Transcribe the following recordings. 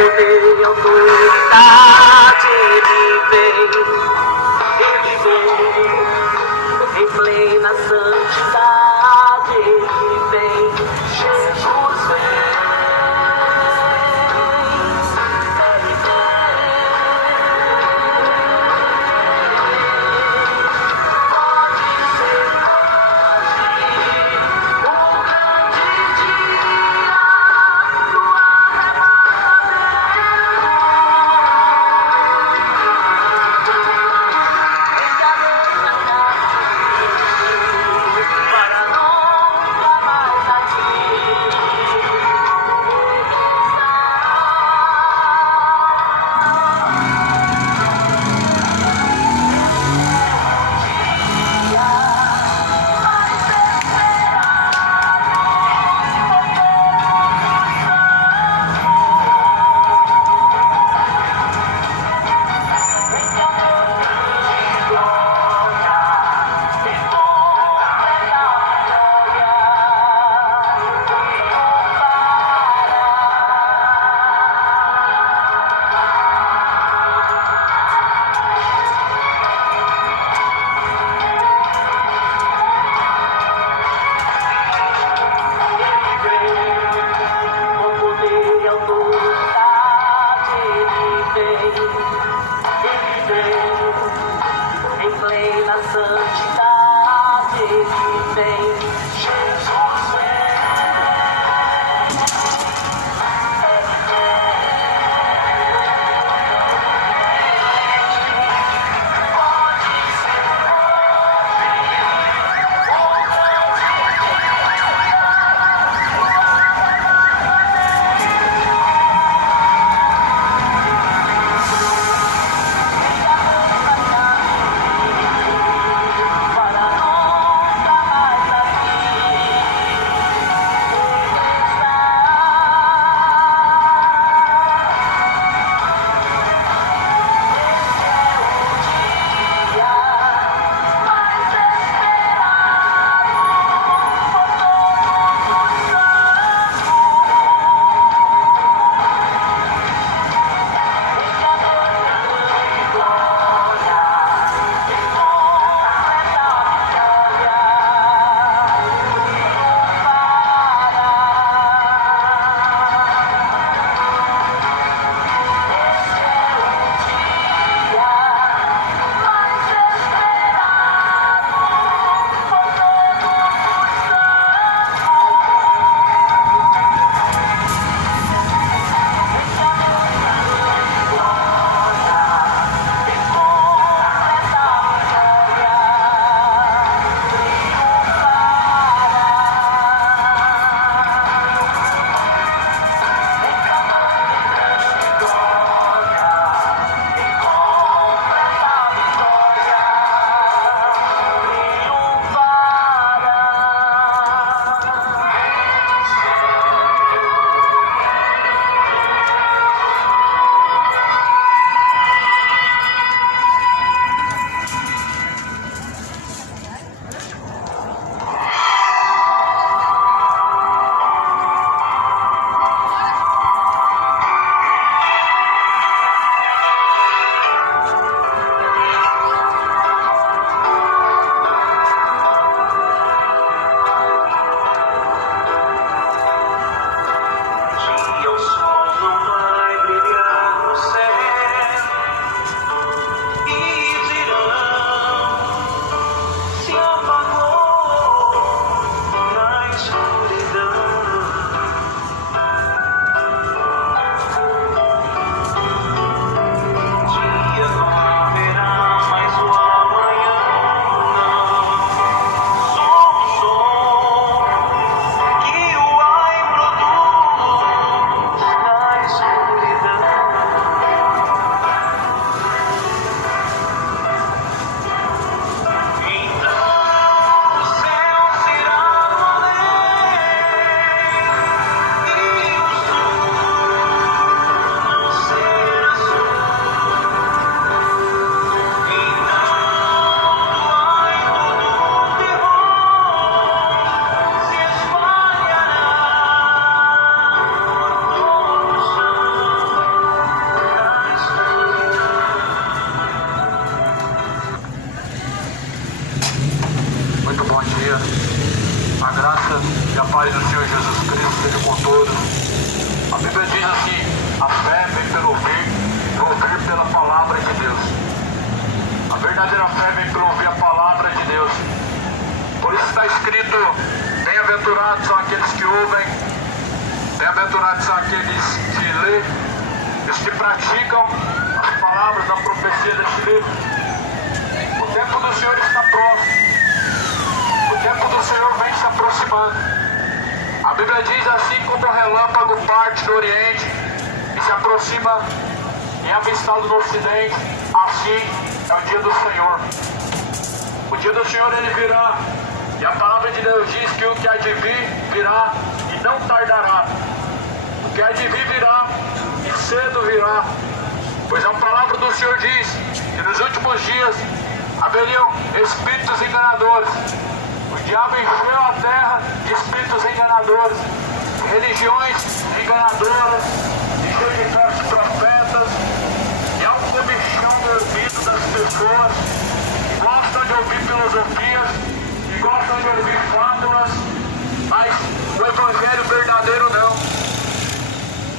poder e autoridade, ele vem, em plena santidade, ele vem, Jesus vem. ouvem. Bem-aventurados são aqueles que lêem, os que praticam as palavras da profecia deste livro. O tempo do Senhor está próximo. O tempo do Senhor vem se aproximando. A Bíblia diz: assim como o relâmpago parte do Oriente e se aproxima em avistado no Ocidente, assim é o dia do Senhor. O dia do Senhor ele virá. E a palavra de Deus diz que o que há de vir virá e não tardará. O que há de vir virá e cedo virá. Pois a palavra do Senhor diz que nos últimos dias haveriam espíritos enganadores. O diabo encheu a terra de espíritos enganadores, religiões enganadoras, encheu de falsos profetas, e há um comichão no ouvido das pessoas que gostam de ouvir filosofias, que gostam de ouvir fábulas, mas o evangelho verdadeiro não.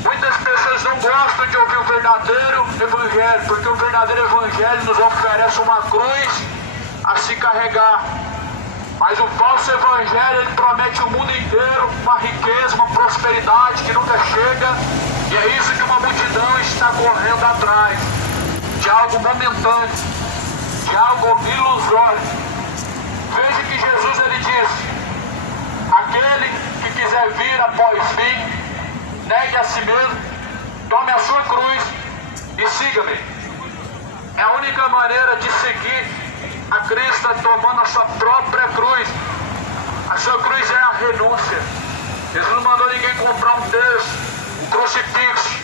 Muitas pessoas não gostam de ouvir o verdadeiro evangelho, porque o verdadeiro evangelho nos oferece uma cruz a se carregar. Mas o falso evangelho, ele promete o mundo inteiro uma riqueza, uma prosperidade que nunca chega. E é isso que uma multidão está correndo atrás, de algo momentâneo, de algo ilusório. Veja que Jesus ele disse: aquele que quiser vir após mim, negue a si mesmo, tome a sua cruz e siga-me. É a única maneira de seguir a Cristo é tomando a sua própria cruz. A sua cruz é a renúncia. Jesus não mandou ninguém comprar um texto, um crucifixo.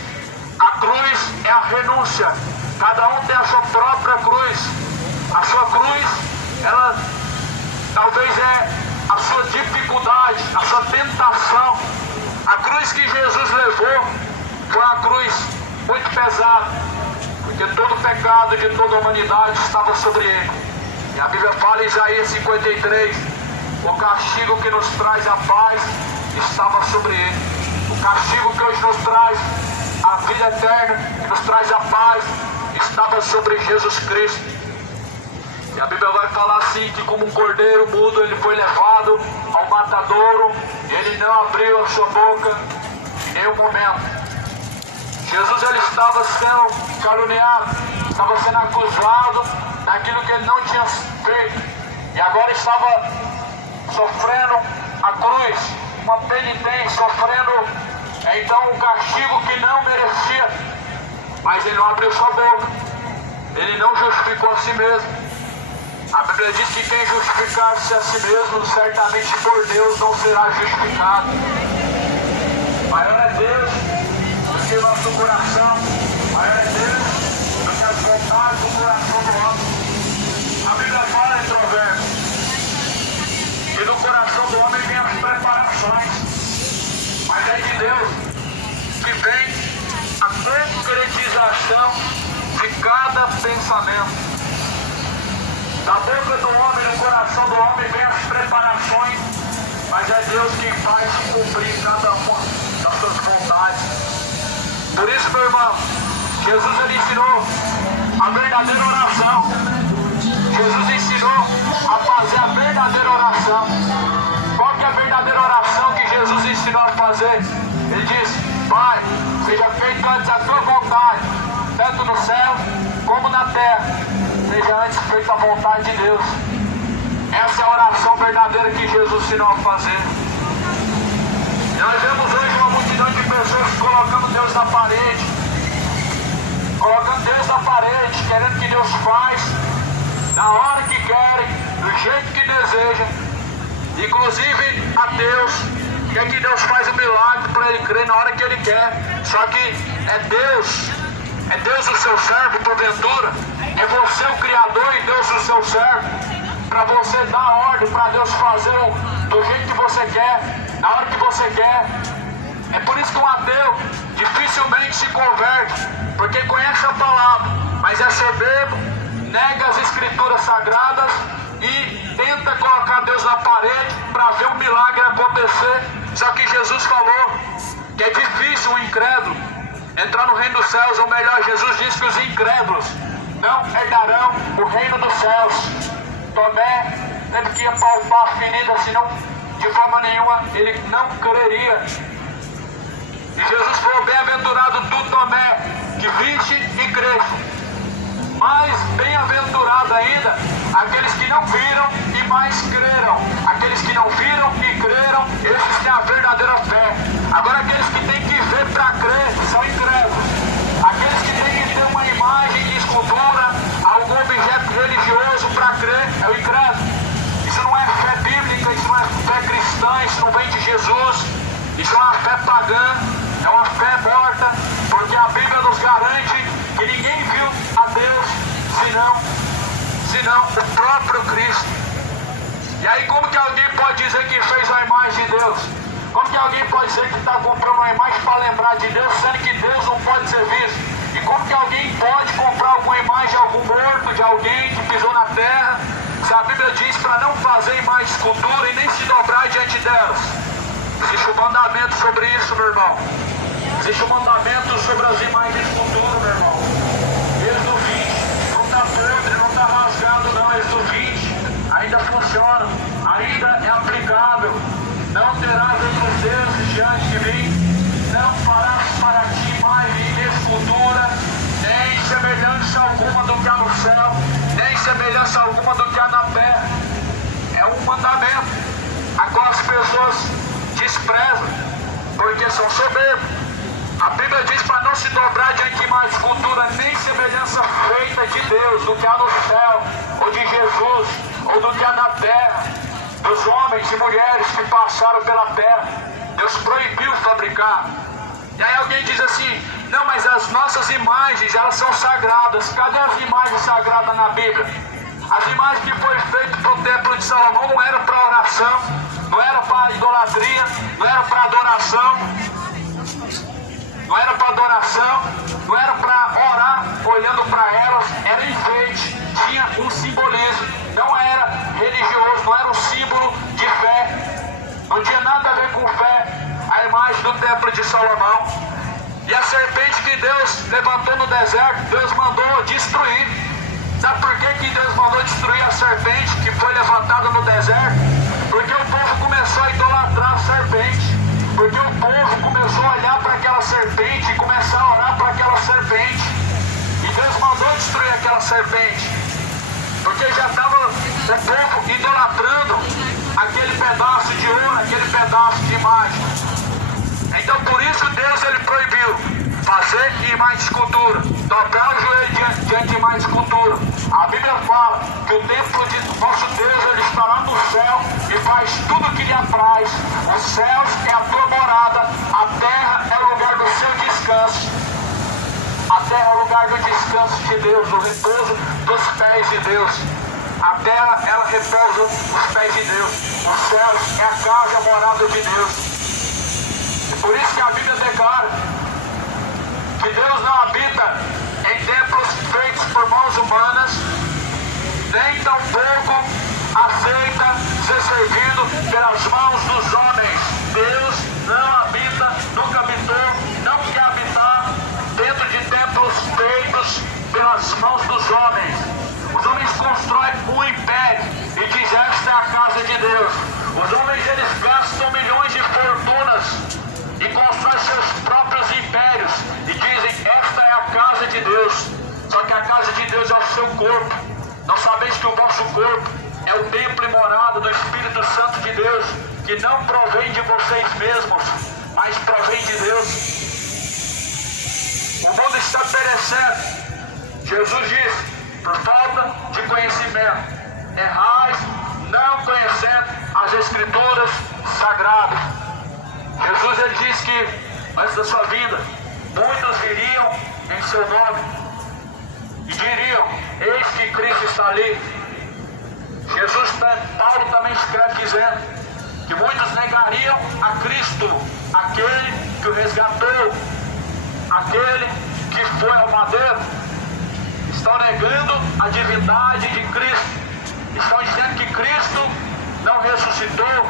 A cruz é a renúncia. Cada um tem a sua própria cruz. A sua cruz, ela talvez é a sua dificuldade, a sua tentação. A cruz que Jesus levou foi uma cruz muito pesada, porque todo o pecado de toda a humanidade estava sobre ele. E a Bíblia fala em Isaías 53, o castigo que nos traz a paz estava sobre ele. O castigo que hoje nos traz a vida eterna, que nos traz a paz, estava sobre Jesus Cristo. E a Bíblia vai falar assim, que como um cordeiro mudo ele foi levado ao matadouro, e ele não abriu a sua boca em nenhum momento. Jesus ele estava sendo caluniado, estava sendo acusado daquilo que ele não tinha feito, e agora estava sofrendo a cruz, uma penitência, sofrendo então um castigo que não merecia. Mas ele não abriu sua boca, ele não justificou a si mesmo. A Bíblia diz que quem justificar-se a si mesmo, certamente por Deus não será justificado. Maior é Deus do que o nosso coração, maior é Deus do que as vontades do coração do homem. A Bíblia fala em Provérbios que do coração do homem vem as preparações, mas é de Deus que vem a concretização de cada pensamento. Da boca do homem, no coração do homem vem as preparações, mas é Deus quem faz cumprir cada uma das suas vontades. Por isso, meu irmão, Jesus ele ensinou a verdadeira oração. Jesus ensinou a fazer a verdadeira oração. Qual que é a verdadeira oração que Jesus ensinou a fazer? Ele disse: Pai, seja feita antes a tua vontade, tanto no céu como na terra. Seja antes feita a vontade de Deus. Essa é a oração verdadeira que Jesus ensinou a fazer. E nós vemos hoje uma multidão de pessoas colocando Deus na parede, colocando Deus na parede, querendo que Deus faz na hora que querem, do jeito que desejam. Inclusive a Deus quer que Deus faz um milagre para ele crer na hora que ele quer. Só que é Deus o seu servo porventura? É você o Criador e Deus o seu servo, para você dar ordem para Deus fazer do jeito que você quer, na hora que você quer. É por isso que um ateu dificilmente se converte, porque conhece a palavra, mas é soberbo, nega as escrituras sagradas e tenta colocar Deus na parede para ver um milagre acontecer. Só que Jesus falou que é difícil um incrédulo entrar no reino dos céus, ou melhor, Jesus disse que os incrédulos não herdarão o reino dos céus. Tomé teve que apalpar a ferida, senão de forma nenhuma ele não creria. E Jesus falou: bem-aventurado tu, Tomé, que viste e creste. Mas bem-aventurado ainda aqueles que não viram e mais creram. Aqueles que não viram e creram, esses têm a verdadeira fé. Agora aqueles que têm que ver para crer são incrédulos. Aqueles que têm que ter uma imagem de escultura, algum objeto religioso para crer, é o incrédulo. Isso não é fé bíblica, isso não é fé cristã, isso não vem de Jesus. Isso é uma fé pagã, é uma fé morta, porque a Bíblia nos garante que ninguém viu a Deus senão o próprio Cristo. E aí como que alguém pode dizer que fez a imagem de Deus? Como que alguém pode dizer que está comprando uma imagem para lembrar de Deus, sendo que Deus não pode ser visto? E como que alguém pode comprar alguma imagem de algum morto, de alguém que pisou na terra, se a Bíblia diz para não fazer imagem de escultura e nem se dobrar diante delas? Existe um mandamento sobre isso, meu irmão. Existe um mandamento sobre as imagens de escultura, meu irmão. Êxodo 20, não está podre, não está rasgado não. Êxodo 20 ainda funciona, ainda é aplicável. Não terás outros deuses diante de mim, não farás para ti imagem de escultura, nem semelhança alguma do que há no céu, nem semelhança alguma do que há na terra. É um mandamento a qual as pessoas desprezam, porque são soberbos. A Bíblia diz para não se dobrar diante de uma escultura, nem semelhança feita de Deus, do que há no céu, ou de Jesus, ou do que há na terra, dos homens e mulheres que passaram pela terra. Deus proibiu fabricar. E aí alguém diz assim: não, mas as nossas imagens, elas são sagradas. Cadê as imagens sagradas na Bíblia? As imagens que foram feitas para o templo de Salomão não eram para oração, não eram para idolatria, não eram para adoração, não era para adoração, não era para orar olhando para elas, era enfeite, tinha um simbolismo, não era religioso, não era um símbolo de fé, não tinha nada a ver com fé, a imagem do templo de Salomão. E a serpente que Deus levantou no deserto, Deus mandou destruir. Sabe por que Deus mandou destruir a serpente que foi levantada no deserto? Porque o povo começou a idolatrar a serpente. Porque o povo começou a olhar para aquela serpente e começar a orar para aquela serpente. E Deus mandou destruir aquela serpente. Porque já estava o povo idolatrando aquele pedaço de ouro, aquele pedaço de imagem. Então por isso Deus ele proibiu fazer imagem de escultura, dobrar o joelho diante de imagem de escultura. A Bíblia fala que o templo de nosso Deus ele estará no céu e faz tudo o que lhe apraz. Os céus é a tua morada, a terra é o lugar do seu descanso. A terra é o lugar do descanso de Deus, do repouso dos pés de Deus. A terra, ela repousa os pés de Deus. Os céus é a casa, a morada de Deus. E por isso que a Bíblia declara que Deus não habita em templos feitos por mãos humanas, nem tampouco aceita ser servido pelas mãos dos homens. Deus não habita, nunca habitou, não quer habitar dentro de templos feitos pelas mãos dos homens. Os homens constroem um império e dizem: esta é a casa de Deus. Os homens eles gastam milhões de fortunas e constroem seus próprios impérios e dizem: esta é a casa de Deus. Só que a casa de Deus é o seu corpo. Não sabeis que o vosso corpo é o templo e morada do Espírito Santo de Deus, que não provém de vocês mesmos, mas provém de Deus. O mundo está perecendo. Jesus disse: por falta de conhecimento, errais não conhecendo as Escrituras Sagradas. Jesus ele disse que antes da sua vida, muitos viriam em seu nome e diriam: eis que Cristo está ali. Jesus, Paulo também escreve dizendo que muitos negariam a Cristo, aquele que o resgatou, aquele que foi ao madeiro. Estão negando a divindade de Cristo. Estão dizendo que Cristo não ressuscitou.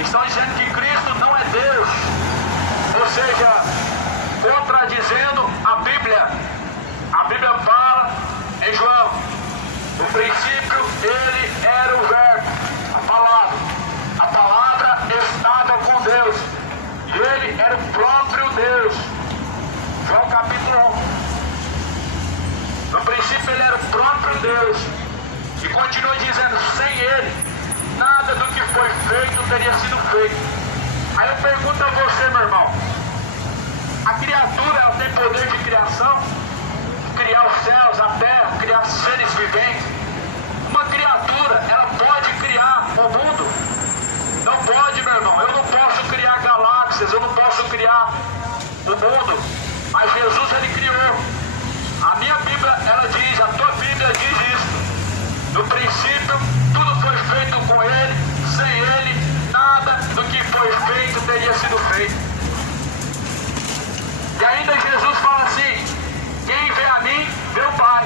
Estão dizendo que Cristo não é Deus. Ou seja, contradizendo a Bíblia. A Bíblia fala em João: no princípio ele era o Verbo, a palavra com. No princípio ele era o próprio Deus. E continua dizendo, sem ele, nada do que foi feito teria sido feito. Aí eu pergunto a você, meu irmão, a criatura ela tem poder de criação? Criar os céus, a terra, criar seres viventes? Uma criatura, ela pode criar o mundo? Não pode, meu irmão. Eu não posso criar galáxias, eu não posso criar o mundo. Mas Jesus, ele criou. A minha Bíblia, ela diz, a tua Bíblia diz isso. No princípio, tudo foi feito com ele. Sem ele, nada do que foi feito teria sido feito. E ainda Jesus fala assim, quem vê a mim, vê o Pai.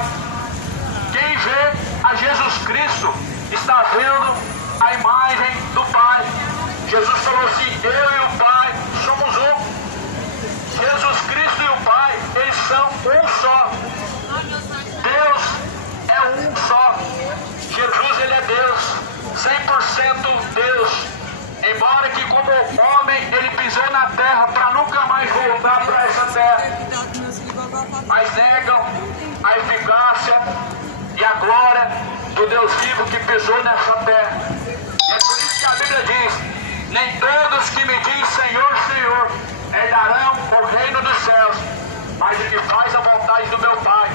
Quem vê a Jesus Cristo está vendo a imagem do Pai. Jesus falou assim, eu e o Pai somos um. Jesus Cristo e o Pai, eles são um só. Deus é um só. Jesus, ele é Deus, 100% Deus. Embora que como homem, ele pisou na terra para nunca mais voltar para essa terra. Mas negam a eficácia e a glória do Deus vivo que pisou nessa terra. E é por isso que a Bíblia diz, nem todos que me dizem Senhor, Senhor, herdarão o reino dos céus, mas o que faz a vontade do meu Pai.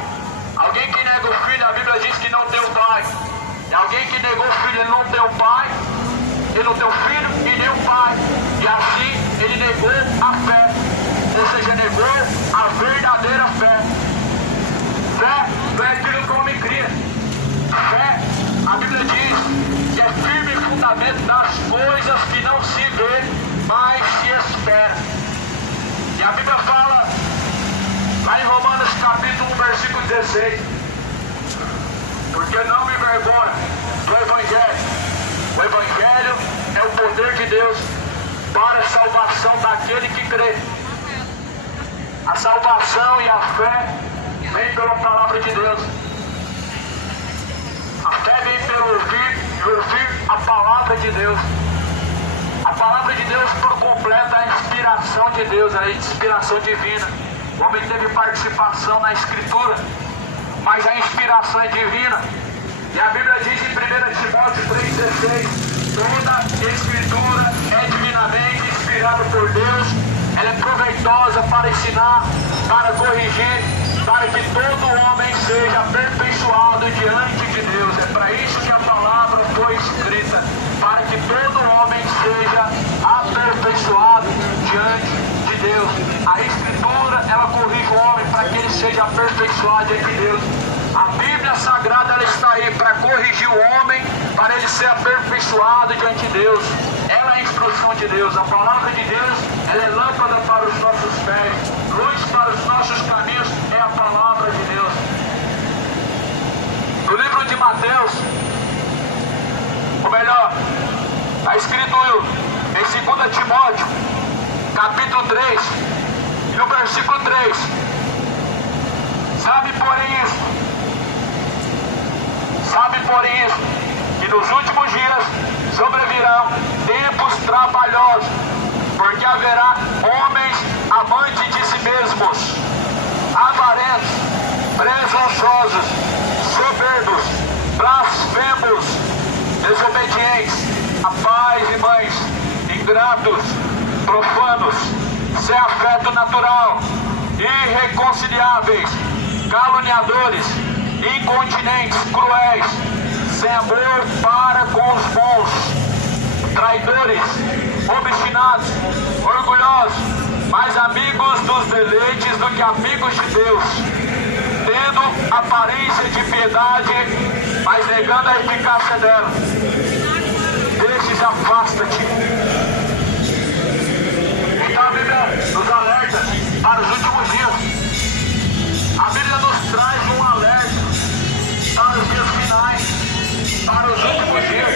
Alguém que nega o filho, a Bíblia diz que não tem o Pai. E alguém que negou o filho, ele não tem o Pai, ele não tem o filho e nem o Pai. E assim ele negou a fé, ou seja, negou a verdadeira fé. Fé não é aquilo que o homem cria. Fé, a Bíblia diz que é firme fundamento das coisas que não se vê, mas se espera. E a Bíblia fala, lá em Romanos capítulo 1, versículo 16, porque não me envergonho do Evangelho. O Evangelho é o poder de Deus para a salvação daquele que crê. A salvação e a fé vem pela palavra de Deus. A fé vem pelo ouvir e ouvir a palavra de Deus. A palavra de Deus por completo é a inspiração de Deus, a inspiração divina. O homem teve participação na Escritura, mas a inspiração é divina. E a Bíblia diz em 1 Timóteo 3,16, toda Escritura é divinamente inspirada por Deus, ela é proveitosa para ensinar, para corrigir, para que todo homem seja aperfeiçoado diante de Deus. É para isso que a palavra foi escrita, para que todo homem seja aperfeiçoado diante de Deus. A Escritura, ela corrige o homem para que ele seja aperfeiçoado diante de Deus. A Bíblia Sagrada, ela está aí para corrigir o homem, para ele ser aperfeiçoado diante de Deus. Ela é a instrução de Deus. A palavra de Deus, ela é lâmpada para os nossos pés, luz para os nossos caminhos, é a palavra de Deus. No livro de Mateus, ou melhor, está escrito em 2 Timóteo, capítulo 3, e no versículo 3, sabe porém isso, que nos últimos dias sobrevirão tempos trabalhosos, porque haverá homens amantes de si mesmos, avarentos, presunçosos, soberbos, blasfemos, desobedientes a pais e mães, ingratos, profanos, sem afeto natural, irreconciliáveis, caluniadores, incontinentes, cruéis, sem amor para com os bons, traidores, obstinados, orgulhosos, mais amigos dos deleites do que amigos de Deus, tendo aparência de piedade, mas negando a eficácia dela. Destes afasta-te. Então a Bíblia nos alerta para os últimos dias. A Bíblia nos traz um alerta para os dias finais, para os últimos dias,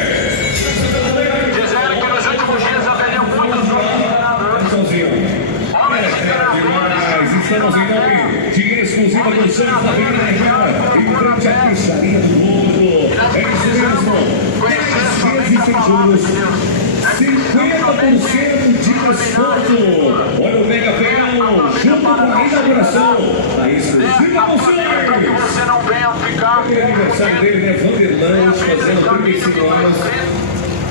dizendo que nos últimos dias haveria muitos enganadores, homens enganadores. Estamos em nome de exclusiva do Santos da Vila Região, em frente à pizzaria do mundo. É isso mesmo, 10 vezes sem juros, 50% de desconto. Olha o Mega Feirão. junto com a inauguração da exclusiva para que Moções. você não venha ficar. O aniversário dele é Vanderlange, fazendo 35 anos.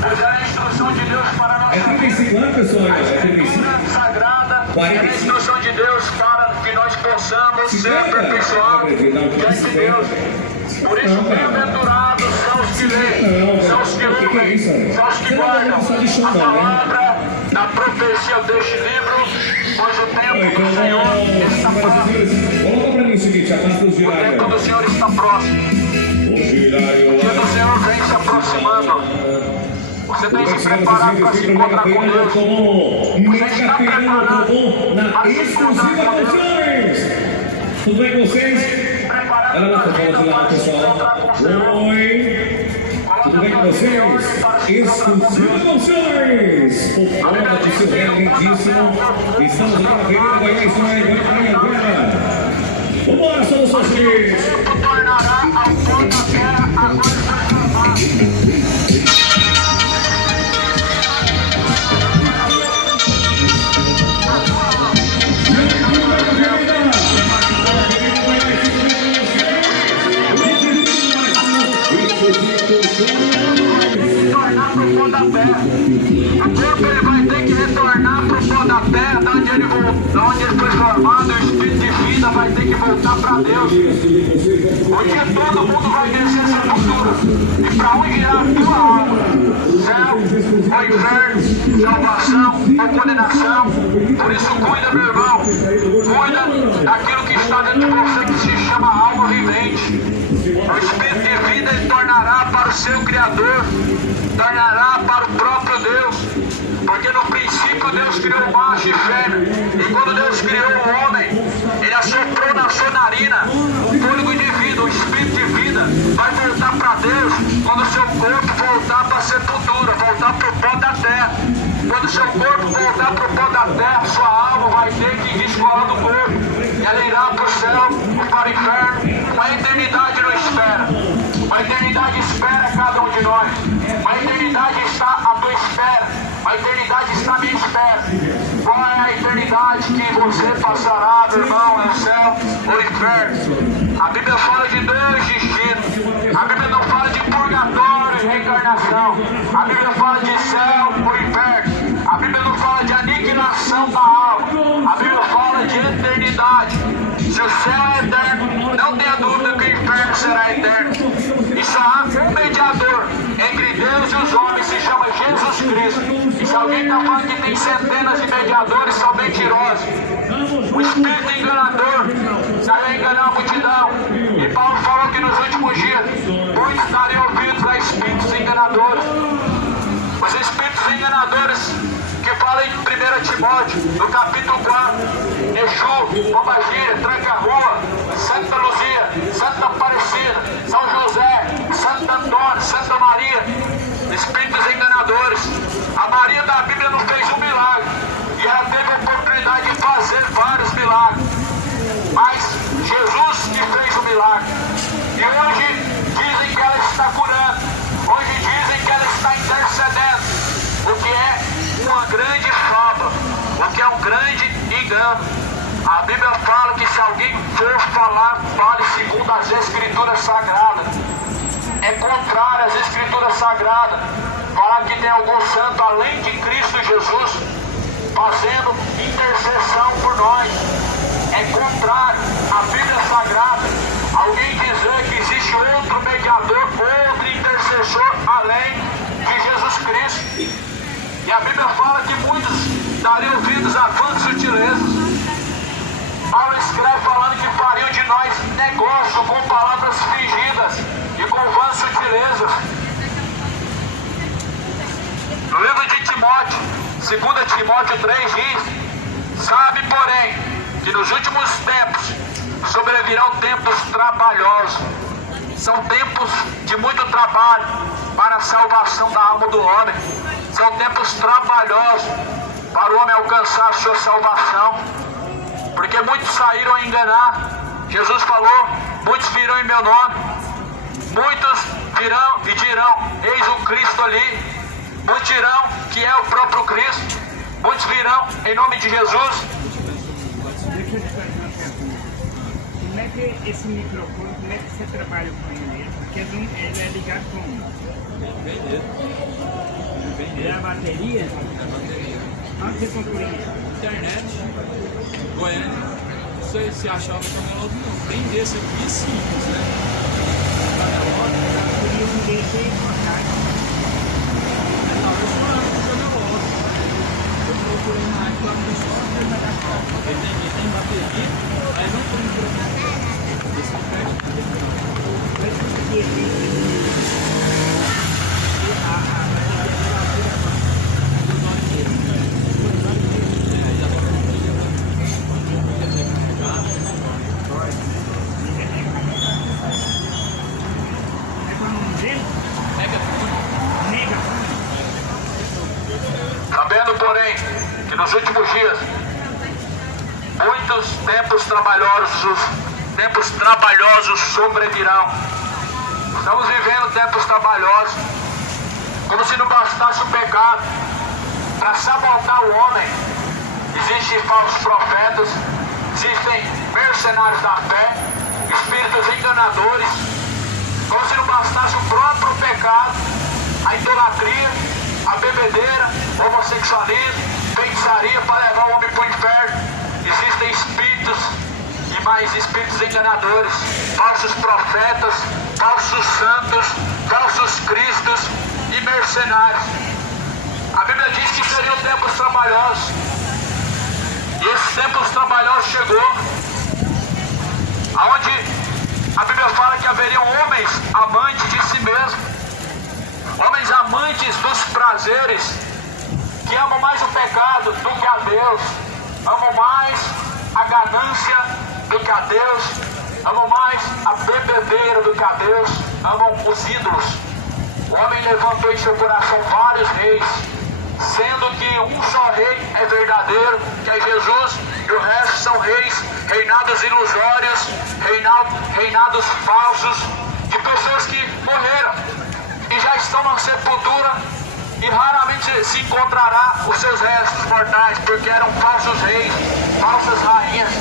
Pois é a instrução de Deus para nós. É 35 anos, pessoal? É 35? Sagrada, 45. é a instrução de Deus para que nós possamos ser aperfeiçoados diante de Deus. Por isso, bem-aventurados são os que leem, são os que ouvem, são os que guardam a palavra da profecia deste livro, pois o tempo do Senhor está próximo. Coloca para mim o seguinte, a paz do O tempo Girário. do Senhor está próximo. O Girário. O dia do Senhor vem se aproximando. Você tem que se preparar para se encontrar com Deus. Você está preparado para se encontrar com Deus. Tudo bem com vocês? Olha lá, pessoal, de lá, pessoal. Oi. Tudo bem com vocês? Exclusiva Moções. O prova de seu rei lindíssimo. Estamos na Avenida Goiás, Goiânia. Vambora, somos vocês. Tornará ao ponto da terra agora transformado. Retornar pro pontapé. O corpo ele vai ter que retornar pro pontapé, da onde ele foi formado. O espírito de vida vai ter que voltar para Deus. Onde todo mundo vai descer essa sepultura. E para onde irá a tua alma? Céu, ou inferno, salvação ou condenação. Por isso cuida, meu irmão. Cuida daquilo que está dentro de você, que se chama alma vivente. O Espírito de vida ele tornará para o seu Criador, tornará para o próprio Deus, porque no princípio Deus criou o macho e fêmea, e quando Deus criou o homem, ele assoprou na sua narina o fôlego de vida, o Espírito de vida vai voltar para Deus quando o seu corpo voltar para a sepultura, voltar para o pó da terra. Quando o seu corpo voltar para o pó da terra, sua alma vai ter que descolar do corpo, e ela irá para o céu ou para o inferno. Uma eternidade não espera. Uma eternidade espera cada um de nós. Uma eternidade está à tua espera. Uma eternidade está à minha espera. Qual é a eternidade que você passará, meu irmão? É o céu ou o inferno? A Bíblia fala de dois destinos. A Bíblia não fala de purgatório e reencarnação. A Bíblia fala de céu ou inferno. A Bíblia não fala de aniquilação da alma. A Bíblia fala de eternidade. Se o céu é eterno, não tenha dúvida que o inferno será eterno. E só há um mediador entre Deus e os homens, se chama Jesus Cristo. E se alguém está falando que tem centenas de mediadores, são mentirosos. O espírito enganador saiu enganar a multidão. E Paulo falou que nos últimos dias muitos dariam ouvidos a espíritos enganadores. Os espíritos enganadores que fala em 1 Timóteo, no capítulo 4, Exu, Pombagira, Tranca-Rua, Santa Luzia, Santa Aparecida, São José, Santo Antônio, Santa Maria, espíritos enganadores. A Maria da Bíblia não fez um milagre, e ela teve a oportunidade de fazer vários milagres, mas Jesus que fez o milagre. E hoje dizem que ela está curando, hoje dizem que ela está intercedendo, o que é uma grande fábula, o que é um grande engano. A Bíblia fala que se alguém for falar, fale segundo as Escrituras Sagradas. É contrário às Escrituras Sagradas falar que tem algum santo além de Cristo Jesus fazendo intercessão por nós. É contrário à Bíblia Sagrada alguém dizer que existe outro mediador, outro intercessor além de Jesus Cristo. E a Bíblia fala que muitos dariam ouvidos a vãs sutilezas. Paulo escreve falando que fariam de nós negócio com palavras fingidas e com vãs sutilezas. No livro de Timóteo, 2 Timóteo 3 diz: sabe, porém, que nos últimos tempos sobrevirão tempos trabalhosos. São tempos de muito trabalho para a salvação da alma do homem. São tempos trabalhosos para o homem alcançar a sua salvação. Porque muitos saíram a enganar. Jesus falou: muitos virão em meu nome. Muitos virão e dirão: eis o Cristo ali. Muitos dirão que é o próprio Cristo. Muitos virão em nome de Jesus. que esse microfone, como é que você trabalha com ele? Porque ele é ligado com... Vem dele. Ele é a bateria? É a bateria. Onde você comprou isso? Internet, Goiânia. Não sei se achava camelódromo, não. Tem desse aqui simples, né? Eu queria um desse aí com a caixa. Não, eu só ando com camelódromo. Eu procurei na área para pessoa que vai adaptar. Ele tem bateria, aí não tem microfone. Esse não pega. Mas por que a bateria dela dura quanto? 2 horas e meia. 2 horas e meia. Aí dá pra carregar. É qual o nome dele? Megafone. Sabendo, porém, que nos últimos dias muitos tempos trabalhosos sobrevirão. Estamos vivendo tempos trabalhosos, como se não bastasse o pecado para sabotar o homem. Existem falsos profetas, existem mercenários da fé, espíritos enganadores, como se não bastasse o próprio pecado, a idolatria, a bebedeira, o homossexualismo, feitiçaria para levar o homem para o inferno. Existem espíritos e mais espíritos enganadores, falsos profetas, falsos santos, falsos cristos e mercenários. A Bíblia diz que seriam tempos trabalhosos. E esses tempos trabalhosos chegou, aonde a Bíblia fala que haveriam homens amantes de si mesmos, homens amantes dos prazeres, que amam mais o pecado do que a Deus, amam mais a ganância do que a Deus, amam mais a bebedeira do que a Deus, amam os ídolos. O homem levantou em seu coração vários reis, sendo que um só rei é verdadeiro, que é Jesus, e o resto são reis, reinados ilusórios, reinados falsos, de pessoas que morreram e já estão na sepultura, e raramente se encontrará os seus restos mortais, porque eram falsos reis, falsas rainhas.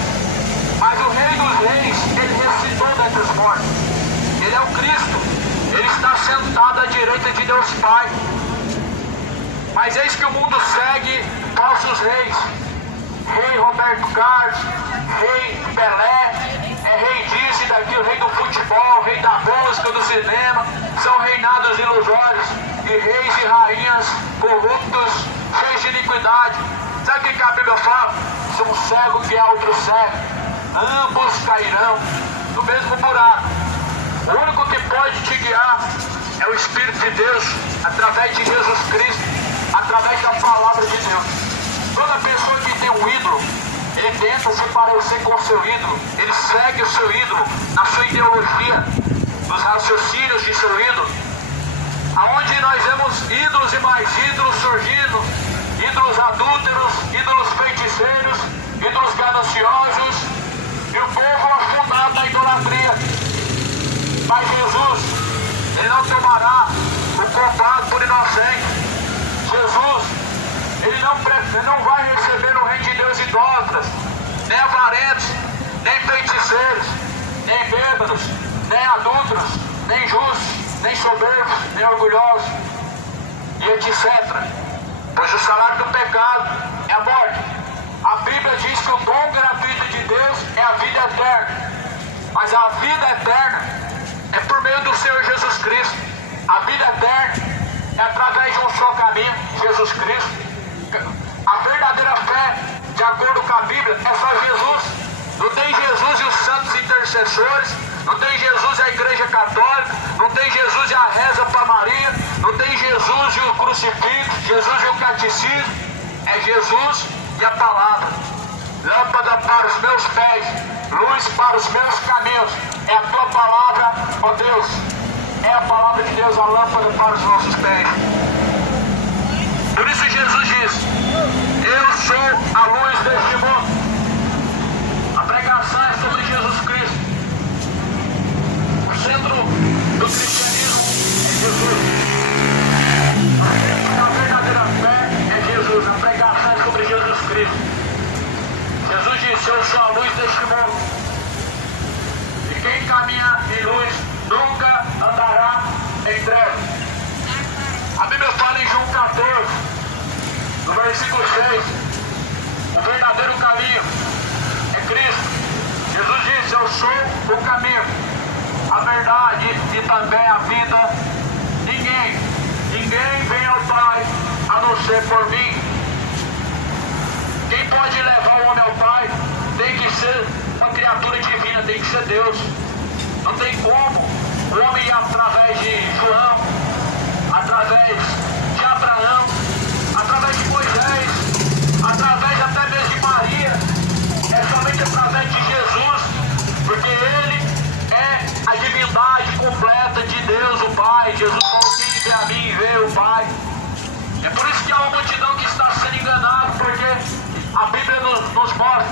Mas o Rei dos Reis, ele ressuscitou dentre os mortos. Ele é o Cristo, ele está sentado à direita de Deus Pai. Mas eis que o mundo segue falsos reis. Rei Roberto Carlos, Rei Pelé, rei disso e daquilo, rei do futebol, rei da música, do cinema. São reinados ilusórios e reis e rainhas corruptos, cheios de iniquidade. Sabe o que a Bíblia fala? Se um cego guiar outro cego, ambos cairão no mesmo buraco. O único que pode te guiar é o Espírito de Deus, através de Jesus Cristo, através da palavra de Deus. Toda pessoa que tem um ídolo, ele tenta se parecer com o seu ídolo, ele segue o seu ídolo na sua ideologia, nos raciocínios de seu ídolo, aonde nós vemos ídolos e mais ídolos surgindo, ídolos adúlteros, ídolos feiticeiros, ídolos gananciosos, e o povo afundado na idolatria. Mas Jesus, ele não tomará o culpado por inocente. Jesus, ele não vai receber no reino de Deus idólatras, nem avarentos, nem feiticeiros, nem bêbados, nem adúlteros, nem justos, nem soberbos, nem orgulhosos, e etc. Pois o salário do pecado é a morte. A Bíblia diz que o dom gratuito de Deus é a vida eterna. Mas a vida eterna é por meio do Senhor Jesus Cristo. A vida eterna é através de um só caminho, Jesus Cristo. A verdadeira fé, de acordo com a Bíblia, é só Jesus. Não tem Jesus e os santos intercessores, não tem Jesus e a igreja católica, não tem Jesus e a reza para Maria, não tem Jesus e o crucifixo, Jesus e o catecismo. É Jesus e a palavra. Lâmpada para os meus pés, luz para os meus caminhos. É a tua palavra, ó Deus. É a palavra de Deus, a lâmpada para os nossos pés. Por isso Jesus diz: eu sou a luz deste mundo. A pregação é sobre Jesus Cristo. O centro do cristianismo é Jesus. A verdadeira fé é Jesus. A pregação é sobre Jesus Cristo. Jesus disse: eu sou a luz deste mundo. versículo 6. O verdadeiro caminho é Cristo. Jesus disse: eu sou o caminho, a verdade e também a vida. Ninguém vem ao Pai a não ser por mim. Quem pode levar o homem ao Pai tem que ser uma criatura divina, tem que ser Deus. Não tem como o homem ir através de João, através de Abraão, através de Moisés, através até mesmo de Maria. É somente através de Jesus, porque Ele é a divindade completa de Deus, o Pai. Jesus falou: quem vê a mim vê o Pai. É por isso que há uma multidão que está sendo enganada, porque a Bíblia nos mostra: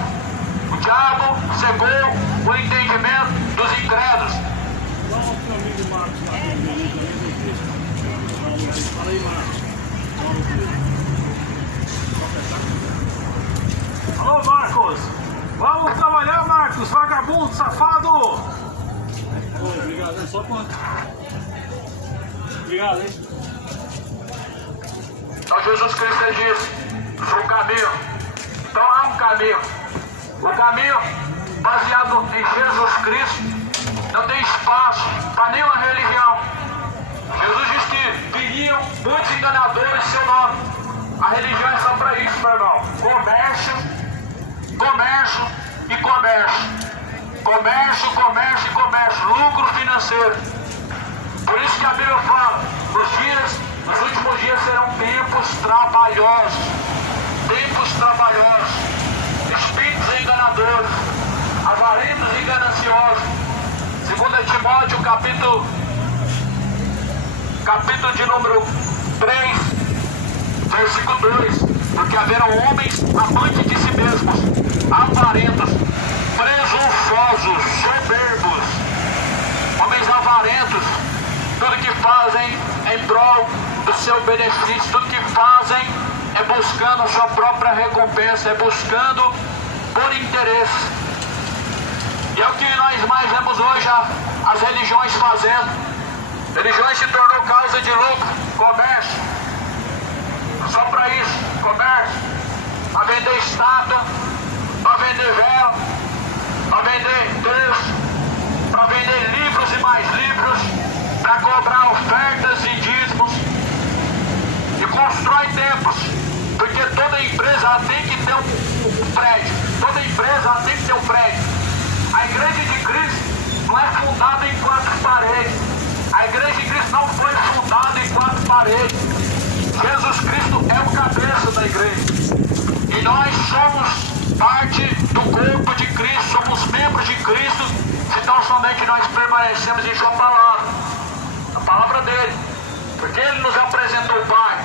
o diabo cegou o entendimento dos incrédulos. Dá o seu amigo Marcos lá, fala aí, Marcos. Alô, Marcos! Vamos trabalhar, Marcos, vagabundo, safado! Obrigado, é só quanto? Obrigado, hein? Então Jesus Cristo disse: eu sou o caminho. Então há um caminho. O caminho baseado em Jesus Cristo não tem espaço para nenhuma religião. Jesus disse que viriam muitos enganadores em seu nome. A religião é só para isso, meu irmão. Comércio e comércio. Comércio. Lucro financeiro. Por isso que a Bíblia fala: nos últimos dias serão tempos trabalhosos. Espíritos enganadores, avarentos e gananciosos. 2 Timóteo, capítulo de número 3, versículo 2. Porque haverão homens amantes de si mesmos, avarentos, presunçosos, soberbos. Homens avarentos, tudo que fazem em prol do seu benefício, tudo que fazem é buscando a sua própria recompensa, é buscando por interesse. E é o que nós mais vemos hoje as religiões fazendo. Religiões se tornou causa de lucro, comércio. Só para isso, comércio. Para vender estátua, para vender vela, para vender Deus, para vender livros e mais livros, para cobrar ofertas e dízimos. E constrói templos, porque toda empresa tem que ter um prédio. Toda empresa tem que ter um prédio. A igreja de Cristo não é fundada em 4 paredes. A igreja de Cristo não foi fundada em 4 paredes. Jesus Cristo é o cabeça da igreja. E nós somos parte do corpo de Cristo, somos membros de Cristo, se tão somente nós permanecemos em sua palavra. A palavra dele. Porque ele nos apresentou o Pai.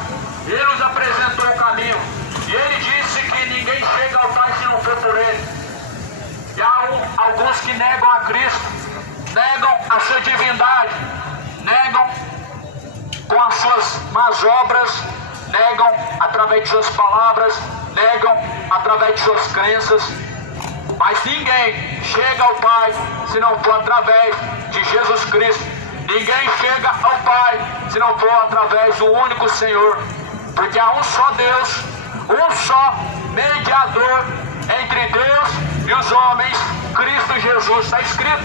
Ele nos apresentou o caminho. E ele disse que ninguém chega ao Pai se não for por ele. E há alguns que negam a Cristo, negam a sua divindade, negam com as suas más obras, negam através de suas palavras, negam através de suas crenças. Mas ninguém chega ao Pai se não for através de Jesus Cristo. Ninguém chega ao Pai se não for através do único Senhor. Porque há um só Deus, um só mediador entre Deus e os homens, Cristo Jesus. Está escrito.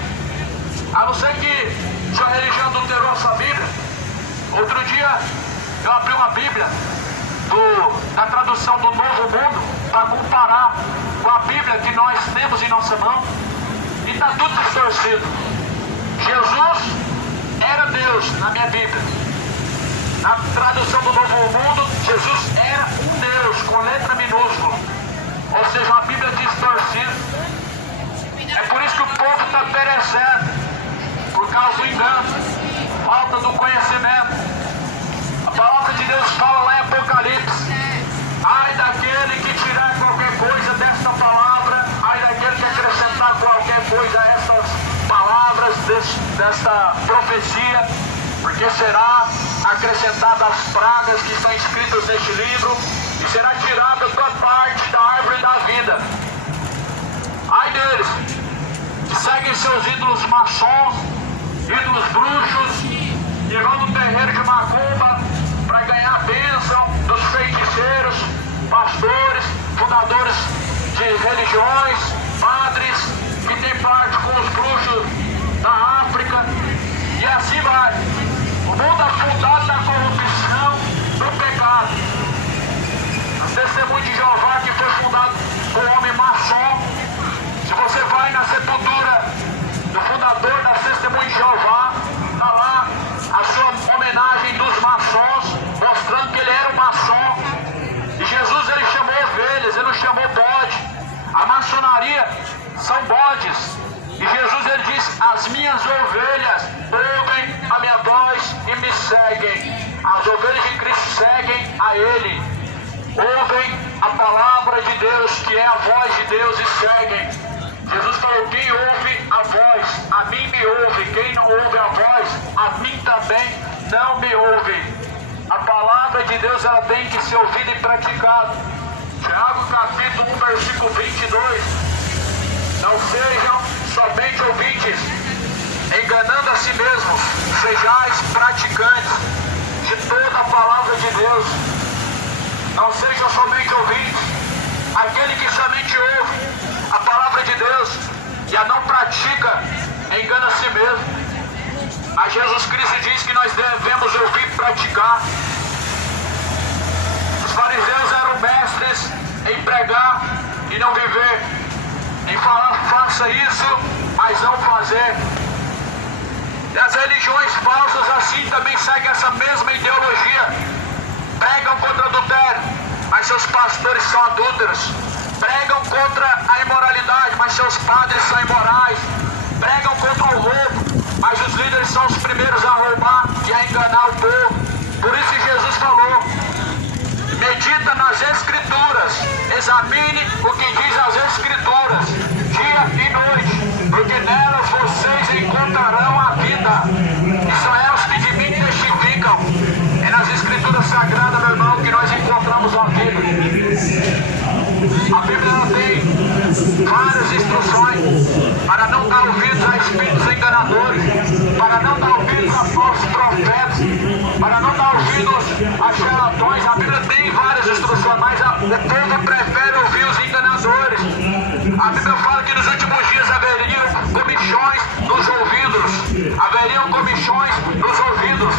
A não ser que sua religião adulterou a sua Bíblia. Outro dia eu abri uma Bíblia da tradução do Novo Mundo para comparar com a Bíblia que nós temos em nossa mão. E está tudo distorcido. Jesus era Deus na minha Bíblia. Na tradução do Novo Mundo, Jesus era um Deus com letra minúscula. Ou seja, uma Bíblia distorcida. É por isso que o povo está perecendo, por causa do engano, falta do conhecimento. A palavra de Deus fala lá em Apocalipse: ai daquele que tirar qualquer coisa desta palavra, ai daquele que acrescentar qualquer coisa a estas palavras desta profecia, porque será acrescentada as pragas que estão escritas neste livro e será tirada toda parte da árvore da vida. Ai deles que seguem seus ídolos maçons, ídolos bruxos, e vão no terreiro de macumba para ganhar a bênção dos feiticeiros, pastores, fundadores de religiões, padres, que tem parte com os bruxos da África, e assim vai. O mundo é fundado na corrupção, no pecado. O Testemunho de Jeová, que foi fundado por um homem maçom. Se você vai na sepultura do fundador da Testemunho de Jeová, está lá a sua homenagem dos maçons, mostrando que ele era um maçom. E Jesus, ele chamou ovelhas, ele não chamou bode. A maçonaria são bodes. E Jesus, ele diz: as minhas ovelhas ouvem a minha voz e me seguem. As ovelhas de Cristo seguem a ele, ouvem a palavra de Deus, que é a voz de Deus, e seguem. Jesus falou: quem ouve a voz, a mim me ouve. Quem não ouve a voz, a mim também não me ouve. A palavra de Deus, ela tem que ser ouvida e praticada. Tiago capítulo 1, versículo 22. Não sejam somente ouvintes, enganando a si mesmos. Sejais praticantes de toda a palavra de Deus. Não sejam somente ouvintes. Aquele que somente ouve a palavra de Deus e a não pratica, engana a si mesmo. Mas Jesus Cristo diz que nós devemos ouvir e praticar. Os fariseus eram mestres em pregar e não viver, em falar faça isso, mas não fazer. E as religiões falsas assim também seguem essa mesma ideologia. Pregam contra adultério, mas seus pastores são adúlteros. Pregam contra a imoralidade, mas seus padres são imorais. Pregam contra o roubo, mas os líderes são os primeiros a roubar e a enganar o povo. Por isso Jesus falou: medita nas Escrituras, examine o que diz as Escrituras, dia e noite, porque nelas vocês encontrarão a vida, e são elas que de mim testificam. É nas Escrituras Sagradas, meu irmão, que nós encontramos a vida. A Bíblia tem várias instruções para não dar ouvidos a espíritos enganadores, para não dar ouvidos a falsos profetas, para não dar ouvidos a charlatões. A Bíblia tem várias instruções, mas o povo prefere ouvir os enganadores. A Bíblia fala que nos últimos dias haveriam comichões nos ouvidos, haveriam comichões nos ouvidos.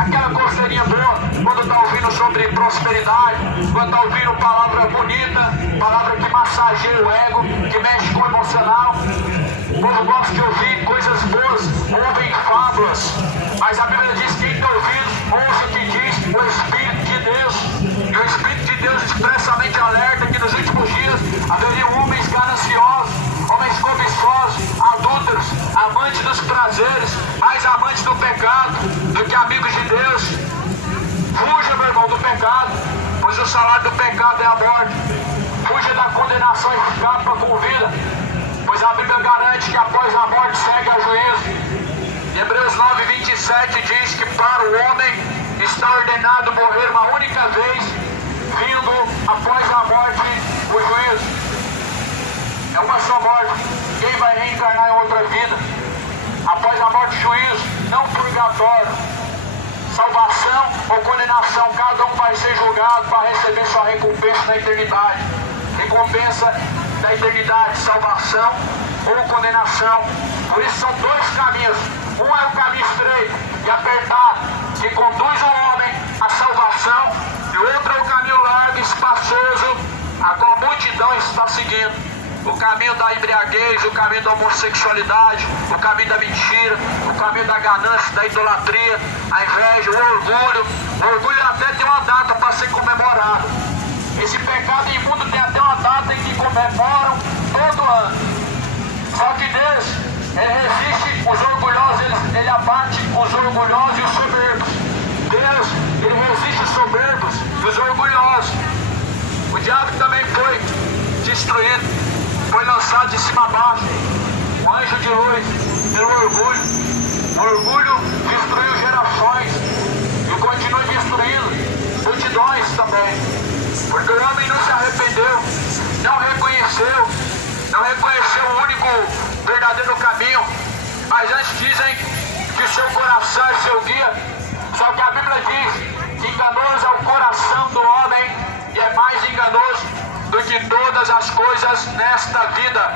Aquela coceirinha boa, quando está ouvindo sobre prosperidade, quando está ouvindo palavra bonita, palavra que massageia o ego, que mexe com o emocional. O povo gosta de ouvir coisas boas, ouvem fábulas. Mas a Bíblia diz que quem está ouvindo, ouça o que diz o Espírito de Deus. E o Espírito de Deus expressamente alerta que nos últimos dias haveriam homens gananciosos, homens cobiçosos, adúlteros, amantes dos prazeres, mais amantes do pecado do que amigos de Deus. Fuja, meu irmão, do pecado, pois o salário do pecado é a morte. Fuja da condenação e escapa com vida, pois a Bíblia garante que após a morte segue a juízo. Hebreus 9:27 diz que para o homem está ordenado morrer uma única vez, vindo após a morte o juízo. É uma só morte. Quem vai reencarnar em outra vida? Após a morte, juízo, não purgatório. Salvação ou condenação, cada um vai ser julgado para receber sua recompensa na eternidade. Recompensa da eternidade, salvação ou condenação. Por isso são dois caminhos. Um é o caminho estreito e apertado, que conduz o homem à salvação, e o outro é o caminho largo e espaçoso, a qual a multidão está seguindo. O caminho da embriaguez, o caminho da homossexualidade, o caminho da mentira, o caminho da ganância, da idolatria, a inveja, o orgulho. O orgulho até tem uma data para ser comemorado. Esse pecado imundo tem até uma data em que comemoram todo ano. Só que Deus, Ele resiste os orgulhosos, Ele abate os orgulhosos e os soberbos. Deus, Ele resiste os soberbos e os orgulhosos. O diabo também foi destruído, foi lançado de cima a baixo, um anjo de luz, pelo orgulho. O orgulho destruiu gerações e continua destruindo multidões também, porque o homem não se arrependeu, não reconheceu o único verdadeiro caminho. Mas antes dizem que o seu coração é seu guia. Só que a Bíblia diz que enganoso é o coração do homem e é mais enganoso que todas as coisas nesta vida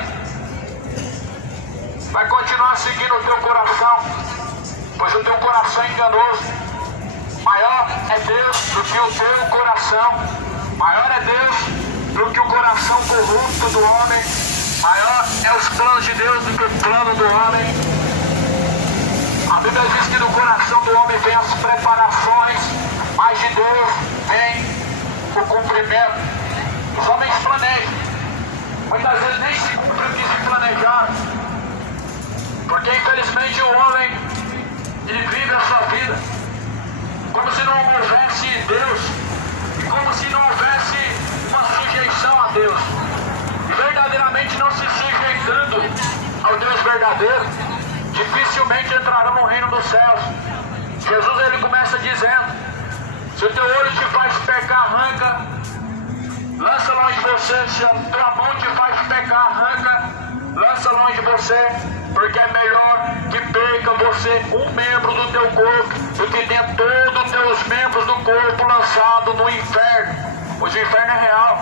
vai continuar seguindo o teu coração, pois o teu coração é enganoso. Maior é Deus do que o teu coração, maior é Deus do que o coração corrupto do homem, maior é os planos de Deus do que o plano do homem. A Bíblia diz que no coração do homem vem as preparações, mas de Deus vem o cumprimento. Os homens planejam, muitas vezes nem se cumpre o que se planejaram, porque infelizmente o homem, ele vive a sua vida como se não houvesse Deus, e como se não houvesse uma sujeição a Deus, e verdadeiramente não se sujeitando ao Deus verdadeiro, dificilmente entrarão no reino dos céus. Jesus, ele começa dizendo: se o teu olho te faz pecar, arranca, lança longe de você. Se a tua mão te faz pecar, arranca, lança longe de você, porque é melhor que perca você um membro do teu corpo do que ter todos os teus membros do corpo lançado no inferno, pois o inferno é real.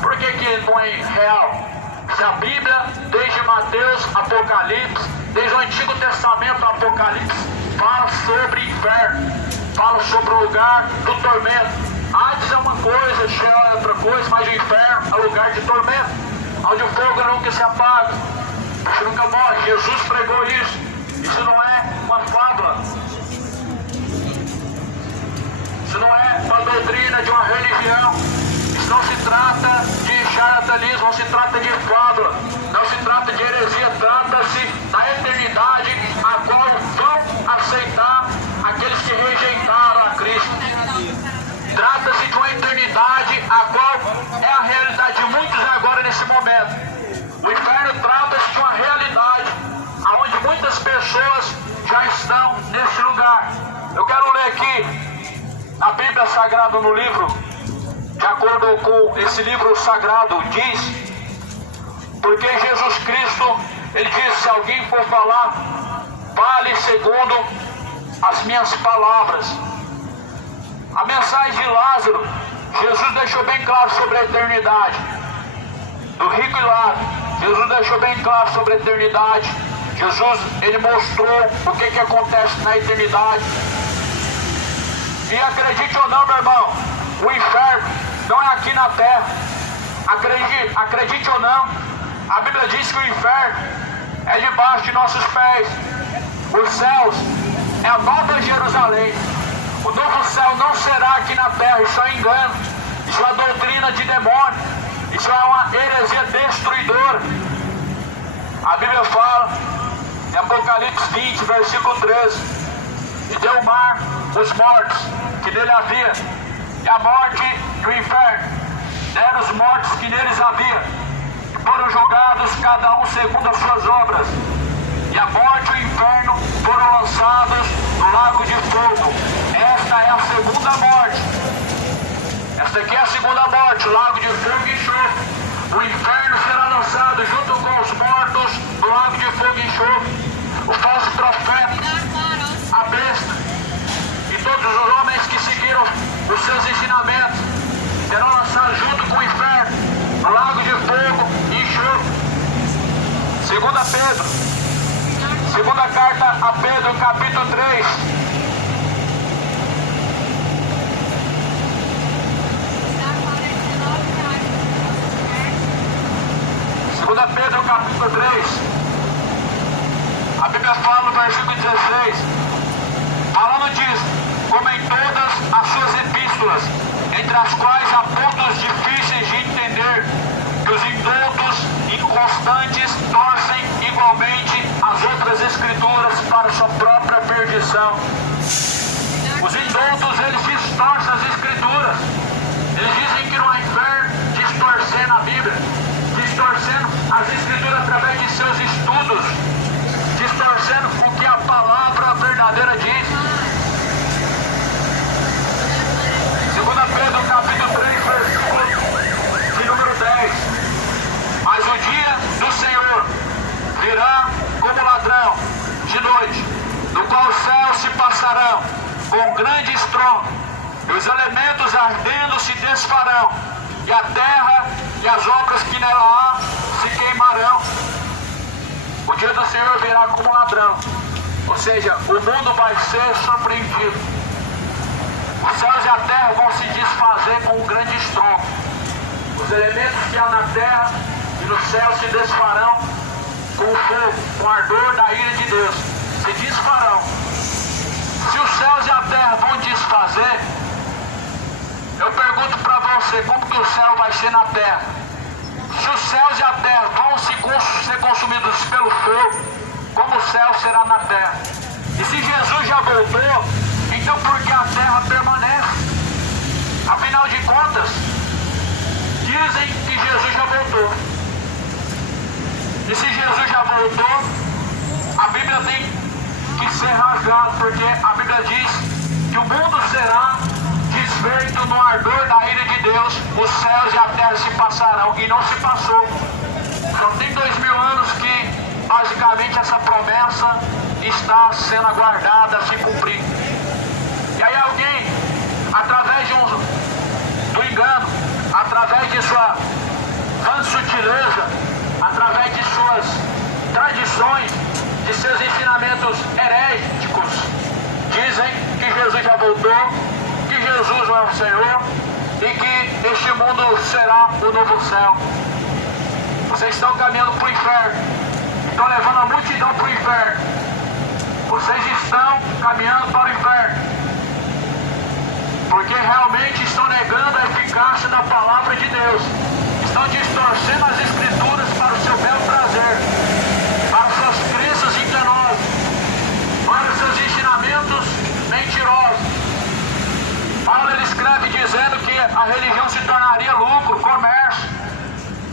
Por que não é real? Se a Bíblia, desde Mateus, Apocalipse, desde o Antigo Testamento, Apocalipse, fala sobre inferno, fala sobre o lugar do tormento. Hades é uma coisa, Sheol é outra coisa, mas o inferno é lugar de tormento, onde o fogo nunca se apaga, você nunca morre. Jesus pregou isso. Isso não é uma fábula, isso não é uma doutrina de uma religião, isso não se trata de charlatanismo, não se trata de fábula, não se trata de heresia, trata-se da eternidade, a qual vão aceitar aqueles que rejeitaram a Cristo. Trata-se de uma eternidade a qual é a realidade de muitos agora nesse momento. O inferno trata-se de uma realidade onde muitas pessoas já estão nesse lugar. Eu quero ler aqui a Bíblia Sagrada no livro, de acordo com esse livro sagrado, diz: porque Jesus Cristo, ele diz, se alguém for falar, fale segundo as minhas palavras. A mensagem de Lázaro, Jesus deixou bem claro sobre a eternidade. Do rico e Lázaro, Jesus deixou bem claro sobre a eternidade. Jesus, ele mostrou o que acontece na eternidade. E acredite ou não, meu irmão, o inferno não é aqui na terra. Acredite ou não, a Bíblia diz que o inferno é debaixo de nossos pés. Os céus é a nova Jerusalém. O novo céu não será aqui na terra. Isso é engano, isso é uma doutrina de demônio, isso é uma heresia destruidora. A Bíblia fala em Apocalipse 20, versículo 13: e deu o mar os mortos que nele havia, e a morte e o inferno deram os mortos que neles havia, e foram julgados cada um segundo as suas obras, e a morte e o inferno foram lançados no lago de fogo. Esta é a segunda morte. Esta aqui é a segunda morte, o lago de fogo e enxofre. O inferno será lançado junto com os mortos no lago de fogo e enxofre. O falso profeta, a besta e todos os homens que seguiram os seus ensinamentos serão lançados junto com o inferno no lago de fogo e enxofre. Segunda carta a Pedro, capítulo 3. Segunda Pedro, capítulo 3. A Bíblia fala no versículo 16, falando disso, como em todas as suas epístolas, entre as quais há pontos difíceis de entender, que os indoutos inconstantes torcem igualmente as outras escrituras para sua própria perdição. Os indoutos, eles distorcem as escrituras. Eles dizem que não há inferno, distorcendo a Bíblia, distorcendo as escrituras através de seus estudos, distorcendo o que a palavra verdadeira diz. 2 Pedro capítulo 3, versículo de número 10. Mas o dia do Senhor virá como ladrão de noite, no qual os céus se passarão com grande estrondo, e os elementos ardendo se desfarão, e a terra e as obras que nela há se queimarão. O dia do Senhor virá como ladrão. Ou seja, o mundo vai ser surpreendido. Os céus e a terra vão se desfazer com um grande estrondo. Os elementos que há na terra e no céu se desfarão com o fogo, com o ardor da ira de Deus. Se desfarão. Se os céus e a terra vão desfazer, eu pergunto para você, como que o céu vai ser na terra? Se os céus e a terra vão ser consumidos pelo fogo, como o céu será na terra? E se Jesus já voltou, então por que a terra permanece? Afinal de contas, dizem que Jesus já voltou. E se Jesus já voltou, a Bíblia tem que ser rasgada, porque a Bíblia diz que o mundo será desfeito no ardor da ira de Deus, os céus e a terra se passarão, e não se passou. Só tem 2000 anos que basicamente essa promessa está sendo aguardada a se cumprir. E aí alguém, através do engano, através de sua sutileza, através de suas tradições, de seus ensinamentos heréticos, dizem que Jesus já voltou, que Jesus não é o Senhor e que este mundo será o novo céu. Vocês estão caminhando para o inferno, estão levando a multidão para o inferno. Vocês estão caminhando para o inferno, porque realmente estão negando a eficácia da palavra de Deus, estão distorcendo as escrituras para o seu bel prazer, para suas crenças enganosas, para seus ensinamentos mentirosos. Paulo ele escreve dizendo que a religião se tornaria lucro, comércio,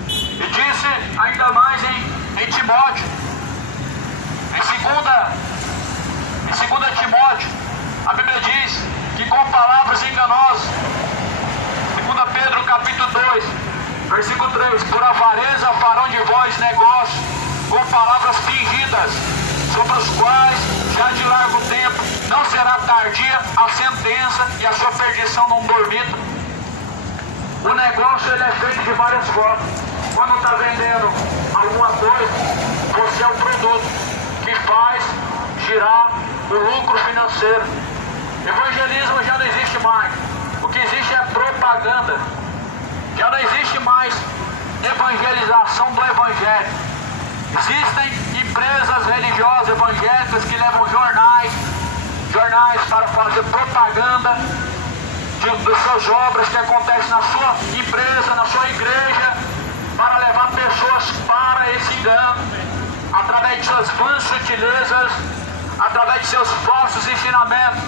e disse ainda mais em Timóteo, em 2 Timóteo, a Bíblia diz que com palavras enganosas, 2 Pedro capítulo 2, versículo 3, por avareza farão de vós negócio com palavras fingidas, sobre os quais já de largo tempo não será tardia a sentença e a sua perdição não dormita. O negócio ele é feito de várias formas. Quando está vendendo alguma coisa, você é o produto que faz girar o lucro financeiro. Evangelismo já não existe mais. O que existe é propaganda. Já não existe mais evangelização do Evangelho. Existem empresas religiosas evangélicas que levam jornais para fazer propaganda das suas obras que acontecem na sua empresa, na sua igreja, para levar pessoas para esse engano, através de suas vãs sutilezas, através de seus falsos ensinamentos.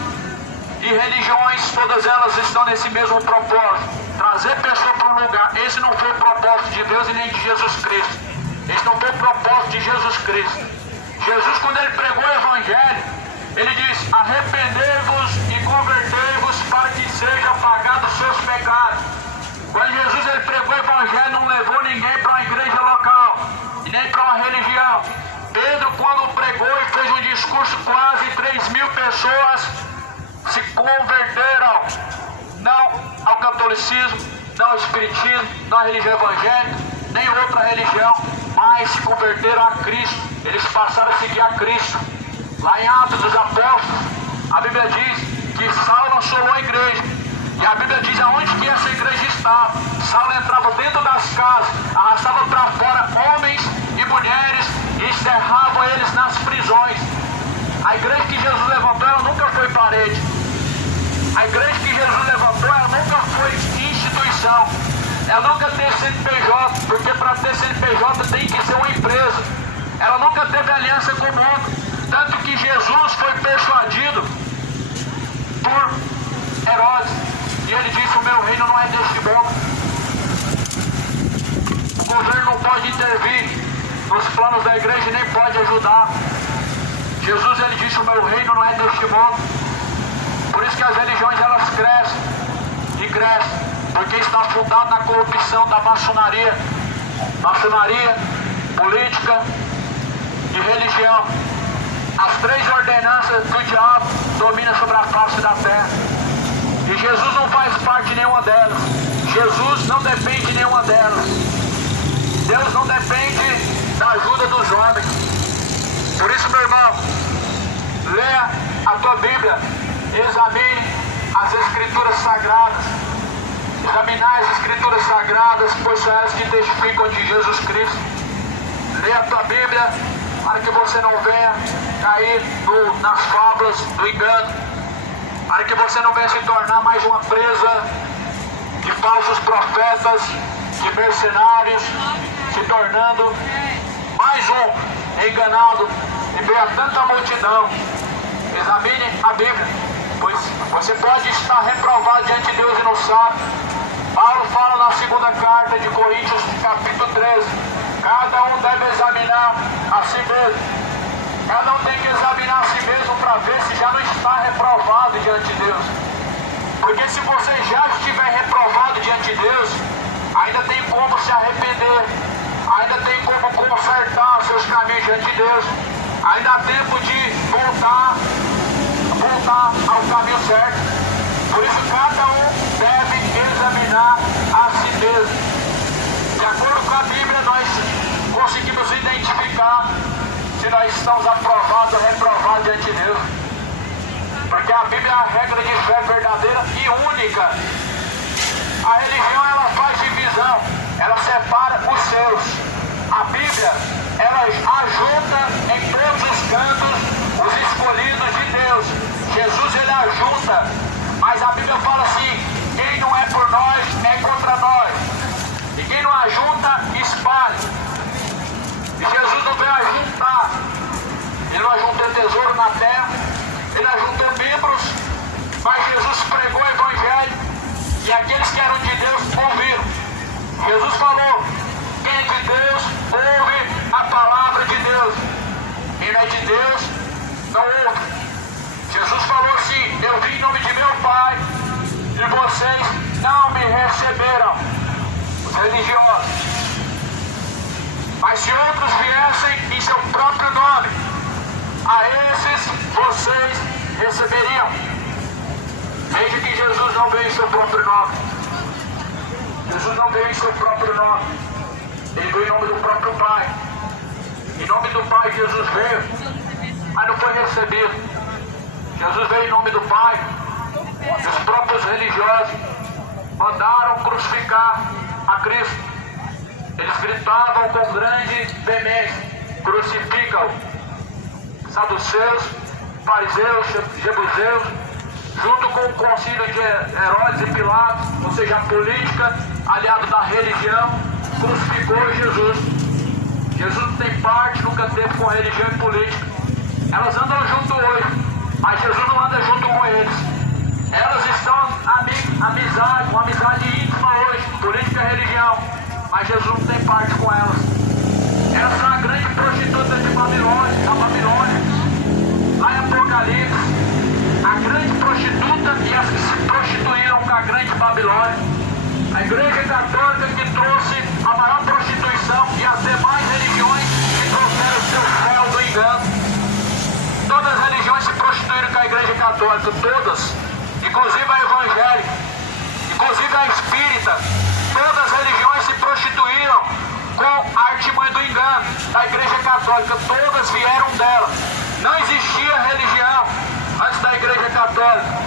E religiões, todas elas estão nesse mesmo propósito, trazer pessoas para um lugar. Esse não foi o propósito de Deus e nem de Jesus Cristo. Esse não foi o propósito de Jesus Cristo. Jesus, quando ele pregou o Evangelho, ele diz: arrependei-vos e convertei-vos para que sejam apagados os seus pecados. Quando Jesus ele pregou o Evangelho, não levou ninguém para uma igreja local e nem para uma religião. Pedro, quando pregou e fez um discurso, quase 3.000 pessoas se converteram, não ao catolicismo, não ao espiritismo, não à religião evangélica, nem outra religião, mas se converteram a Cristo. Eles passaram a seguir a Cristo. Lá em Atos dos Apóstolos, a Bíblia diz que Saulo assolou a igreja. E a Bíblia diz aonde que essa igreja estava. Saulo entrava dentro das casas, arrastava para fora homens e mulheres e encerrava eles nas prisões. A igreja que Jesus levantou, ela nunca foi parede. A igreja que Jesus levantou, ela nunca foi instituição. Ela nunca teve CNPJ, porque para ter CNPJ tem que ser uma empresa. Ela nunca teve aliança com o mundo. Tanto que Jesus foi persuadido por Herodes. E ele disse: o meu reino não é deste mundo. O governo não pode intervir nos planos da igreja e nem pode ajudar. Jesus ele disse: o meu reino não é deste mundo. Por isso que as religiões elas crescem e crescem, porque está fundado na corrupção da maçonaria, política e religião. As 3 ordenanças do diabo dominam sobre a face da terra, e Jesus não faz parte de nenhuma delas. Jesus não depende de nenhuma delas. Deus não depende da ajuda dos homens. Por isso, meu irmão, leia a tua Bíblia, examine as Escrituras Sagradas. Examinar as Escrituras Sagradas, pois são elas que testificam de Jesus Cristo. Leia a tua Bíblia, para que você não venha cair nas fábulas do engano, para que você não venha se tornar mais uma presa de falsos profetas, de mercenários, se tornando mais um enganado em meio a tanta multidão. Examine a Bíblia, pois você pode estar reprovado diante de Deus e não sabe. Paulo fala na segunda carta de Coríntios, capítulo 13, cada um deve examinar a si mesmo. Cada um tem que examinar a si mesmo para ver se já não está reprovado diante de Deus. Porque se você já estiver reprovado diante de Deus, ainda tem como se arrepender, ainda tem como consertar os seus caminhos diante de Deus, ainda há tempo de voltar ao caminho certo. Por isso cada um deve examinar a si mesmo. De acordo com a Bíblia, nós conseguimos identificar se nós estamos aprovados ou reprovados diante de Deus. Porque a Bíblia é a regra de fé verdadeira e única. A religião, ela faz divisão, ela separa os seus. A Bíblia, ela ajunta em todos os cantos os escolhidos de Deus. Jesus, ele ajunta, mas a Bíblia fala assim: quem não é por nós é contra nós, e quem não ajunta, espalha. E Jesus não veio ajuntar, ele não ajuntou tesouro na terra, ele ajuntou membros, mas Jesus pregou o Evangelho e aqueles que eram de Deus ouviram. Jesus falou: quem é de Deus ouve a palavra de Deus, quem não é de Deus não ouve. Jesus falou assim: eu vim em nome de meu Pai e vocês não me receberam, os religiosos. Mas se outros viessem em seu próprio nome, a esses vocês receberiam. Veja que Jesus não veio em seu próprio nome. Jesus não veio em seu próprio nome. Ele veio em nome do próprio Pai. Em nome do Pai Jesus veio, mas não foi recebido. Jesus veio em nome do Pai. E os próprios religiosos mandaram crucificar a Cristo. Eles gritavam com grande veemência: crucifica-o. Saduceus, fariseus, jebuseus, junto com o concílio de Herodes e Pilatos, ou seja, a política, aliado da religião, crucificou Jesus. Jesus não tem parte, nunca teve com religião e política. Elas andam junto hoje, mas Jesus não anda junto com eles. Elas estão uma amizade íntima hoje, política e religião, mas Jesus não tem parte com elas. Elas são a grande prostituta de Babilônia, da Babilônia. Lá em Apocalipse, a grande prostituta e as que se prostituíram com a grande Babilônia. A Igreja Católica que trouxe a maior prostituição e as demais religiões que trouxeram o seu céu do engano. Todas as religiões se prostituíram com a Igreja Católica, todas, inclusive a evangélica, inclusive a espírita. Todas as religiões se prostituíram com a artimanha do engano da Igreja Católica, todas vieram dela. Não existia religião antes da Igreja Católica.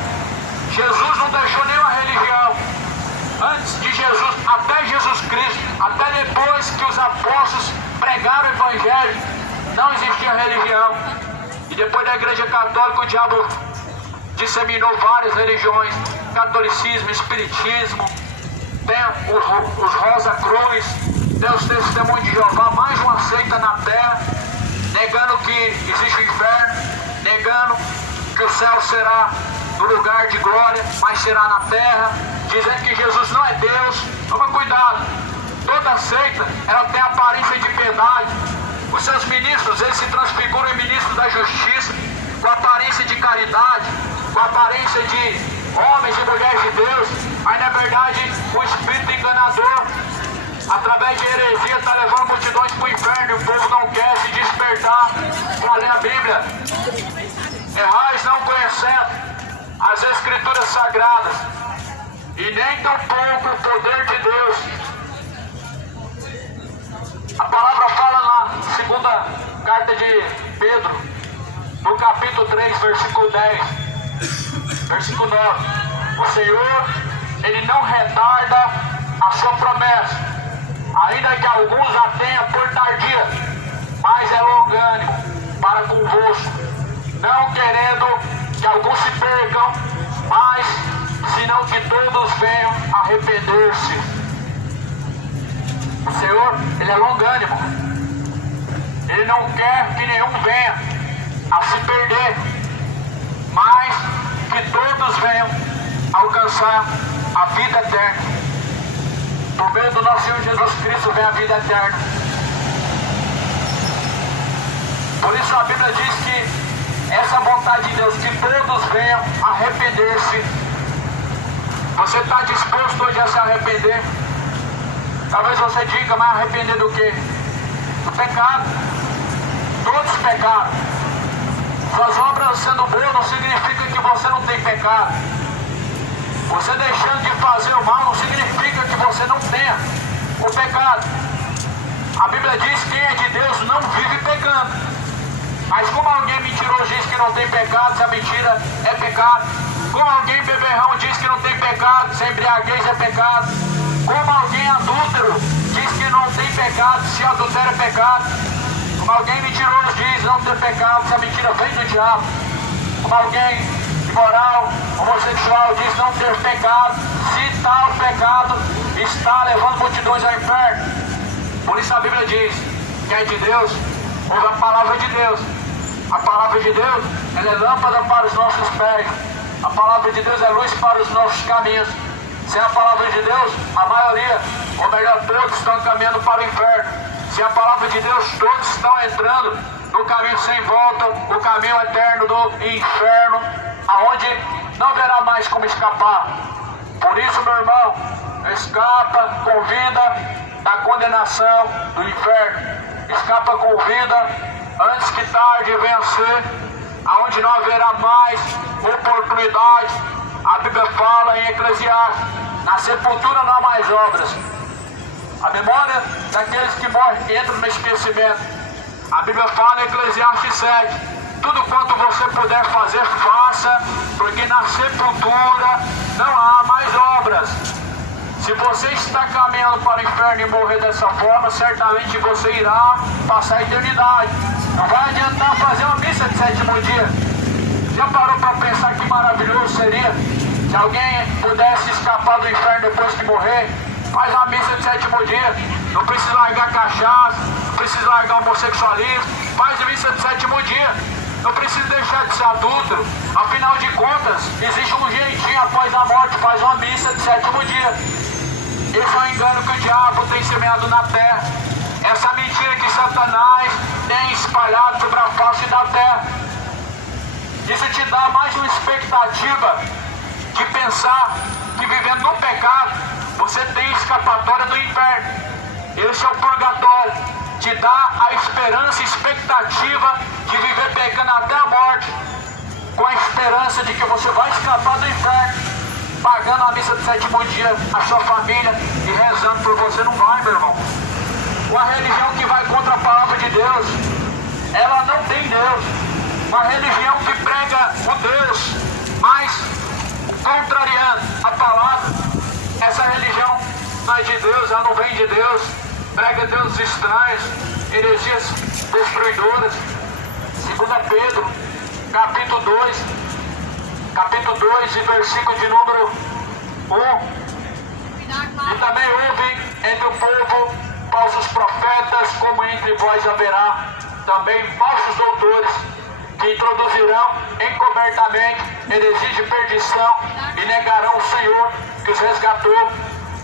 Jesus não deixou nenhuma religião. Antes de Jesus, até Jesus Cristo, até depois que os apóstolos pregaram o Evangelho, não existia religião. E depois da Igreja Católica, o diabo disseminou várias religiões: catolicismo, espiritismo, tem os Rosa Cruz, tem os Testemunhos de Jeová, mais uma seita na terra, negando que existe o inferno, negando que o céu será no lugar de glória, mas será na terra, dizendo que Jesus não é Deus. Toma cuidado, toda seita, ela tem aparência de piedade. Os seus ministros, eles se transfiguram em ministros da justiça, com aparência de caridade, com aparência de homens e mulheres de Deus, mas na verdade o espírito enganador, através de heresia, está levando multidões para o inferno, e o povo não quer se despertar para ler a Bíblia. Errais não conhecendo as Escrituras Sagradas. e nem tampouco o poder de Deus. A palavra fala na segunda carta de Pedro, no capítulo 3, versículo 10, versículo 9. O Senhor, Ele não retarda a sua promessa, ainda que alguns a tenham por tardia, mas é longânimo para convosco, não querendo que alguns se percam, mas senão que todos venham a arrepender-se. O Senhor, Ele é longânimo. Ele não quer que nenhum venha a se perder, mas que todos venham alcançar a vida eterna. Por meio do nosso Senhor Jesus Cristo vem a vida eterna. Por isso a Bíblia diz que essa vontade de Deus, que todos venham arrepender-se. Você está disposto hoje a se arrepender? Talvez você diga, mas arrepender do quê? Do pecado. Todos pecaram. Suas obras sendo boas não significa que você não tem pecado. Você deixando de fazer o mal não significa que você não tenha o pecado. A Bíblia diz que quem é de Deus não vive pecando. Mas como alguém mentiroso diz que não tem pecado, se a mentira é pecado. Como alguém beberrão diz que não tem pecado, se a embriaguez é pecado. Como alguém adúltero diz que não tem pecado, se adultério é pecado. Como alguém mentiroso diz não ter pecado, se a mentira vem do diabo. Como alguém imoral, homossexual diz não ter pecado, se tal pecado está levando multidões ao inferno. Por isso a Bíblia diz que é de Deus, ouve a palavra de Deus. A palavra de Deus, ela é lâmpada para os nossos pés. A palavra de Deus é luz para os nossos caminhos. Sem a palavra de Deus, a maioria, ou melhor, todos estão caminhando para o inferno. Sem a palavra de Deus, todos estão entrando no caminho sem volta, o caminho eterno do inferno, aonde não haverá mais como escapar. Por isso, meu irmão, escapa com vida da condenação do inferno. Escapa com vida antes que tarde vencer, aonde não haverá mais oportunidade. A Bíblia fala em Eclesiastes, na sepultura não há mais obras. A memória daqueles que morrem entra no esquecimento. A Bíblia fala em Eclesiastes 7, tudo quanto você puder fazer, faça, porque na sepultura não há mais obras. Se você está caminhando para o inferno e morrer dessa forma, certamente você irá passar a eternidade. Não vai adiantar fazer uma missa de sétimo dia. Já parou para pensar que maravilhoso seria se alguém pudesse escapar do inferno depois que morrer? Faz uma missa de sétimo dia, não precisa largar cachaça, não precisa largar homossexualismo, faz a missa de sétimo dia, não precisa deixar de ser adúltero. Afinal de contas, existe um jeitinho após a morte, faz uma missa de sétimo dia. Esse é o engano que o diabo tem semeado na terra, essa mentira que Satanás tem espalhado sobre a face da terra. Isso te dá mais uma expectativa de pensar que vivendo no pecado você tem escapatória do inferno. Esse é o purgatório. Te dá a esperança e expectativa de viver pecando até a morte, com a esperança de que você vai escapar do inferno, pagando a missa de sétimo dia, a sua família e rezando por você. Não vai, meu irmão. Uma religião que vai contra a palavra de Deus, ela não tem Deus. Uma religião que prega o Deus, mas contrariando a palavra, essa religião não é de Deus, ela não vem de Deus, prega deuses estranhos, heresias destruidoras. 2 Pedro, capítulo 2 e versículo de número 1. E também houve entre o povo falsos profetas, como entre vós haverá também falsos doutores, que introduzirão encobertamente heresias de perdição e negarão o Senhor que os resgatou,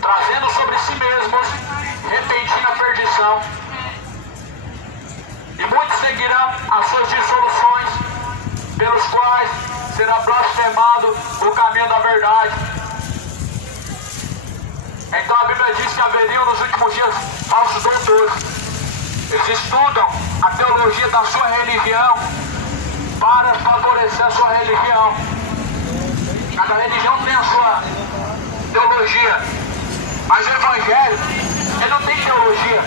trazendo sobre si mesmos repentina perdição. E muitos seguirão as suas dissoluções, pelos quais será blasfemado o caminho da verdade. Então a Bíblia diz que haveriam nos últimos dias falsos doutores. Eles estudam a teologia da sua religião para favorecer a sua religião. Cada religião tem a sua teologia. Mas o Evangelho, ele não tem teologia.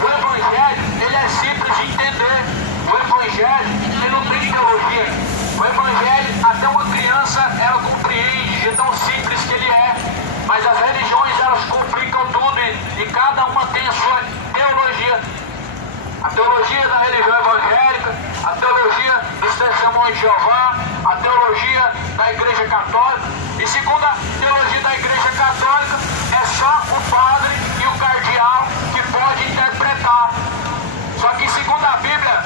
O Evangelho, ele é simples de entender. O Evangelho, ele não tem teologia. O Evangelho, até uma criança, ela compreende de tão simples que ele é. Mas as religiões, elas complicam tudo e cada uma tem a sua teologia. A teologia da religião evangélica, a teologia dos testemunhos de Jeová, a teologia da Igreja Católica. E segundo a teologia da Igreja Católica, é só o padre e o cardeal que pode interpretar. Só que segundo a Bíblia,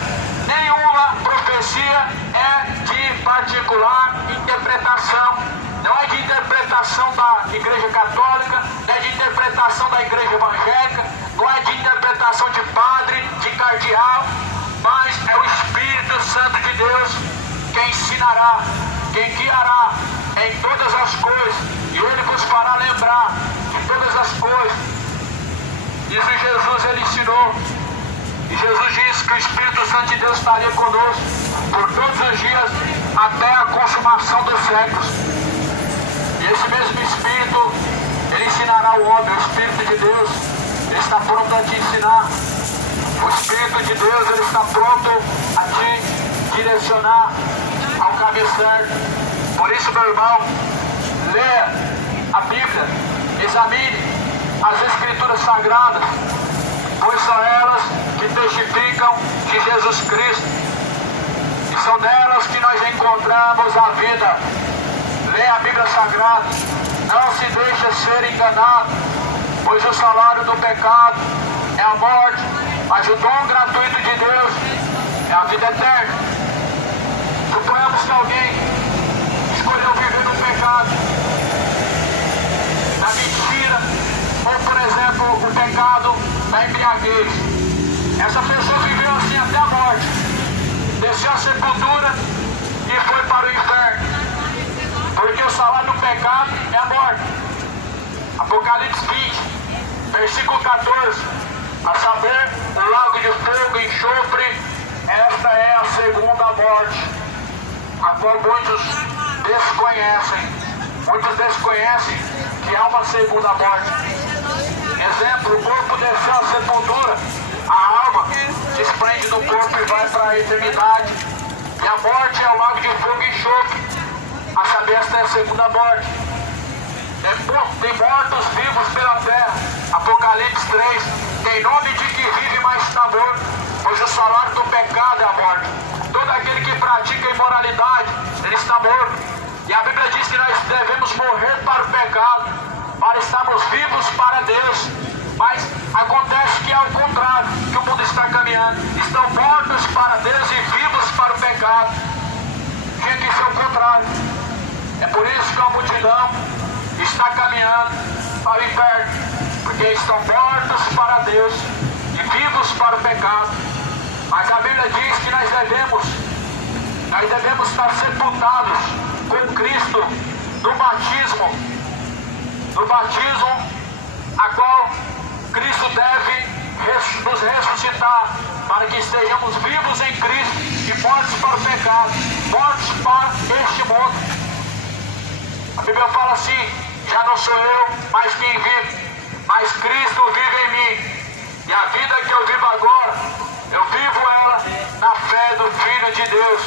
nenhuma profecia é de particular interpretação. Não é de interpretação da Igreja Católica, não é de interpretação da Igreja Evangélica, não é de interpretação de padre, de cardeal, mas é o Espírito Santo de Deus quem ensinará, quem guiará em todas as coisas, e ele vos fará lembrar de todas as coisas. Isso Jesus ele ensinou, e Jesus disse que o Espírito Santo de Deus estaria conosco por todos os dias até a consumação dos séculos. E esse mesmo Espírito, ele ensinará o homem. O Espírito de Deus, ele está pronto a te ensinar. O Espírito de Deus, ele está pronto a te direcionar ao caminho certo. Por isso, meu irmão, leia a Bíblia, examine as Escrituras Sagradas, pois são elas que testificam de Jesus Cristo. E são nelas que nós encontramos a vida. Leia a Bíblia Sagrada, não se deixe ser enganado, pois o salário do pecado é a morte, mas o dom gratuito de Deus é a vida eterna. Suponhamos que alguém escolheu viver no pecado, na mentira, ou por exemplo, o pecado da embriaguez. Essa pessoa viveu assim até a morte, desceu à sepultura e foi para o inferno. Porque o salário do pecado é a morte. Apocalipse 20, versículo 14. A saber, o lago de fogo e enxofre, esta é a segunda morte, a qual muitos desconhecem. Muitos desconhecem que há uma segunda morte. Exemplo, o corpo desceu à sepultura, a alma se desprende do corpo e vai para a eternidade. E a morte é o lago de fogo e enxofre. A saber, esta é a segunda morte. Tem mortos vivos pela terra. Apocalipse 3. Tem nome de que vive, mas está morto, pois o salário do pecado é a morte. Todo aquele que pratica imoralidade, ele está morto. E a Bíblia diz que nós devemos morrer para o pecado, para estarmos vivos para Deus. Mas acontece que é o contrário, que o mundo está caminhando. Estão mortos para Deus e vivos para o pecado. Tinha que ser o contrário. É por isso que a multidão está caminhando para o inferno, porque estão mortos para Deus e vivos para o pecado. Mas a Bíblia diz que nós devemos estar sepultados com Cristo no batismo a qual Cristo deve nos ressuscitar, para que estejamos vivos em Cristo e mortos para o pecado, mortos para este mundo. A Bíblia fala assim: já não sou eu, mas quem vive, mas Cristo vive em mim. E a vida que eu vivo agora, eu vivo ela na fé do Filho de Deus.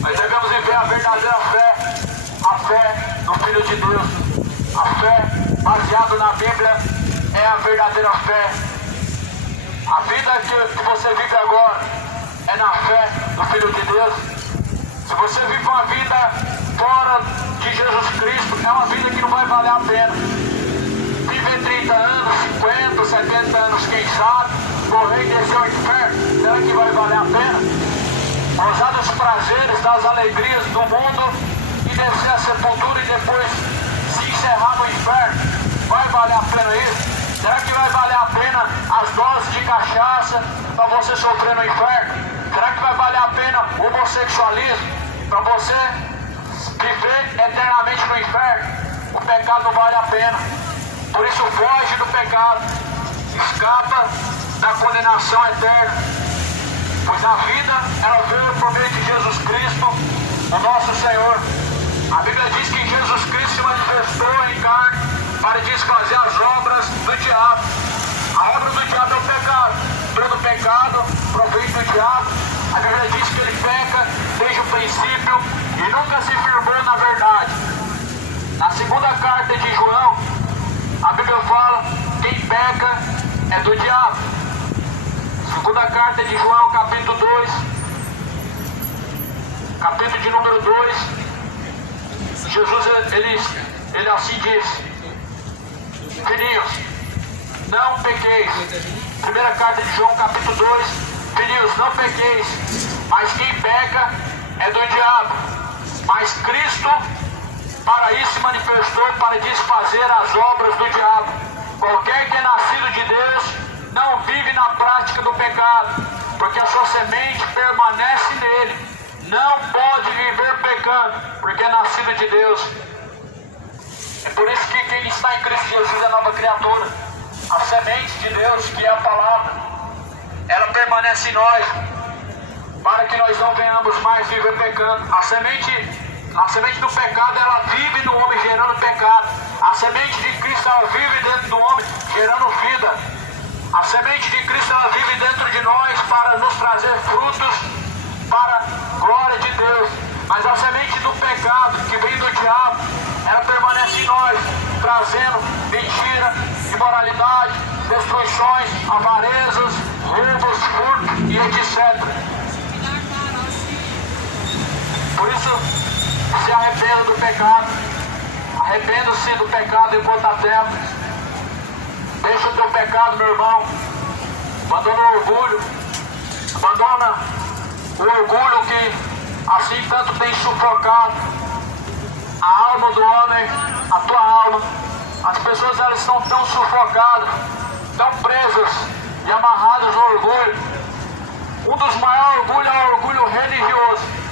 Nós devemos viver a verdadeira fé, a fé do Filho de Deus. A fé baseada na Bíblia é a verdadeira fé. A vida que você vive agora é na fé do Filho de Deus. Se você vive uma vida fora de Jesus Cristo, é uma vida que não vai valer a pena. Viver 30 anos, 50, 70 anos, quem sabe, morrer e descer ao inferno, será que vai valer a pena? Gozar dos prazeres, das alegrias do mundo e descer à sepultura e depois se encerrar no inferno, vai valer a pena isso? Será que vai valer a pena as doses de cachaça para você sofrer no inferno? Será que vai valer a pena o homossexualismo para você viver eternamente no inferno? O pecado não vale a pena. Por isso foge do pecado, escapa da condenação eterna. Pois a vida, ela veio por meio de Jesus Cristo, o nosso Senhor. A Bíblia diz que Jesus Cristo se manifestou em carne para desfazer as obras do diabo. A obra do diabo é o pecado. Todo pecado provém do diabo. A Bíblia diz que ele peca desde o princípio e nunca se firmou na verdade. Na segunda carta de João, a Bíblia fala: quem peca é do diabo. Segunda carta de João, capítulo 2, capítulo de número 2, Jesus, ele assim diz: filhinhos, não pequeis. Primeira carta de João, capítulo 2, filhinhos, não pequeis, mas quem peca é do diabo. Mas Cristo para isso se manifestou, para desfazer as obras do diabo. Qualquer que é nascido de Deus não vive na prática do pecado, porque a sua semente permanece nele. Não pode viver pecando, porque é nascido de Deus. É por isso que quem está em Cristo Jesus é nova criatura. A semente de Deus, que é a palavra, ela permanece em nós, para que nós não venhamos mais viver pecando. A semente do pecado, ela vive no homem gerando pecado. A semente de Cristo, ela vive dentro do homem gerando vida. A semente de Cristo, ela vive dentro de nós para nos trazer frutos para a glória de Deus. Mas a semente do pecado, que vem do diabo, ela permanece em nós, trazendo mentira, imoralidade, destruições, avarezas, roubos, furtos e etc. Por isso, se arrependa do pecado. Arrependa-se do pecado enquanto há tempo. Deixa o teu pecado, meu irmão. Abandona o orgulho. Abandona o orgulho que assim tanto tem sufocado a alma do homem, a tua alma. As pessoas, elas estão tão sufocadas, tão presas e amarradas no orgulho. Um dos maiores orgulhos é o orgulho religioso.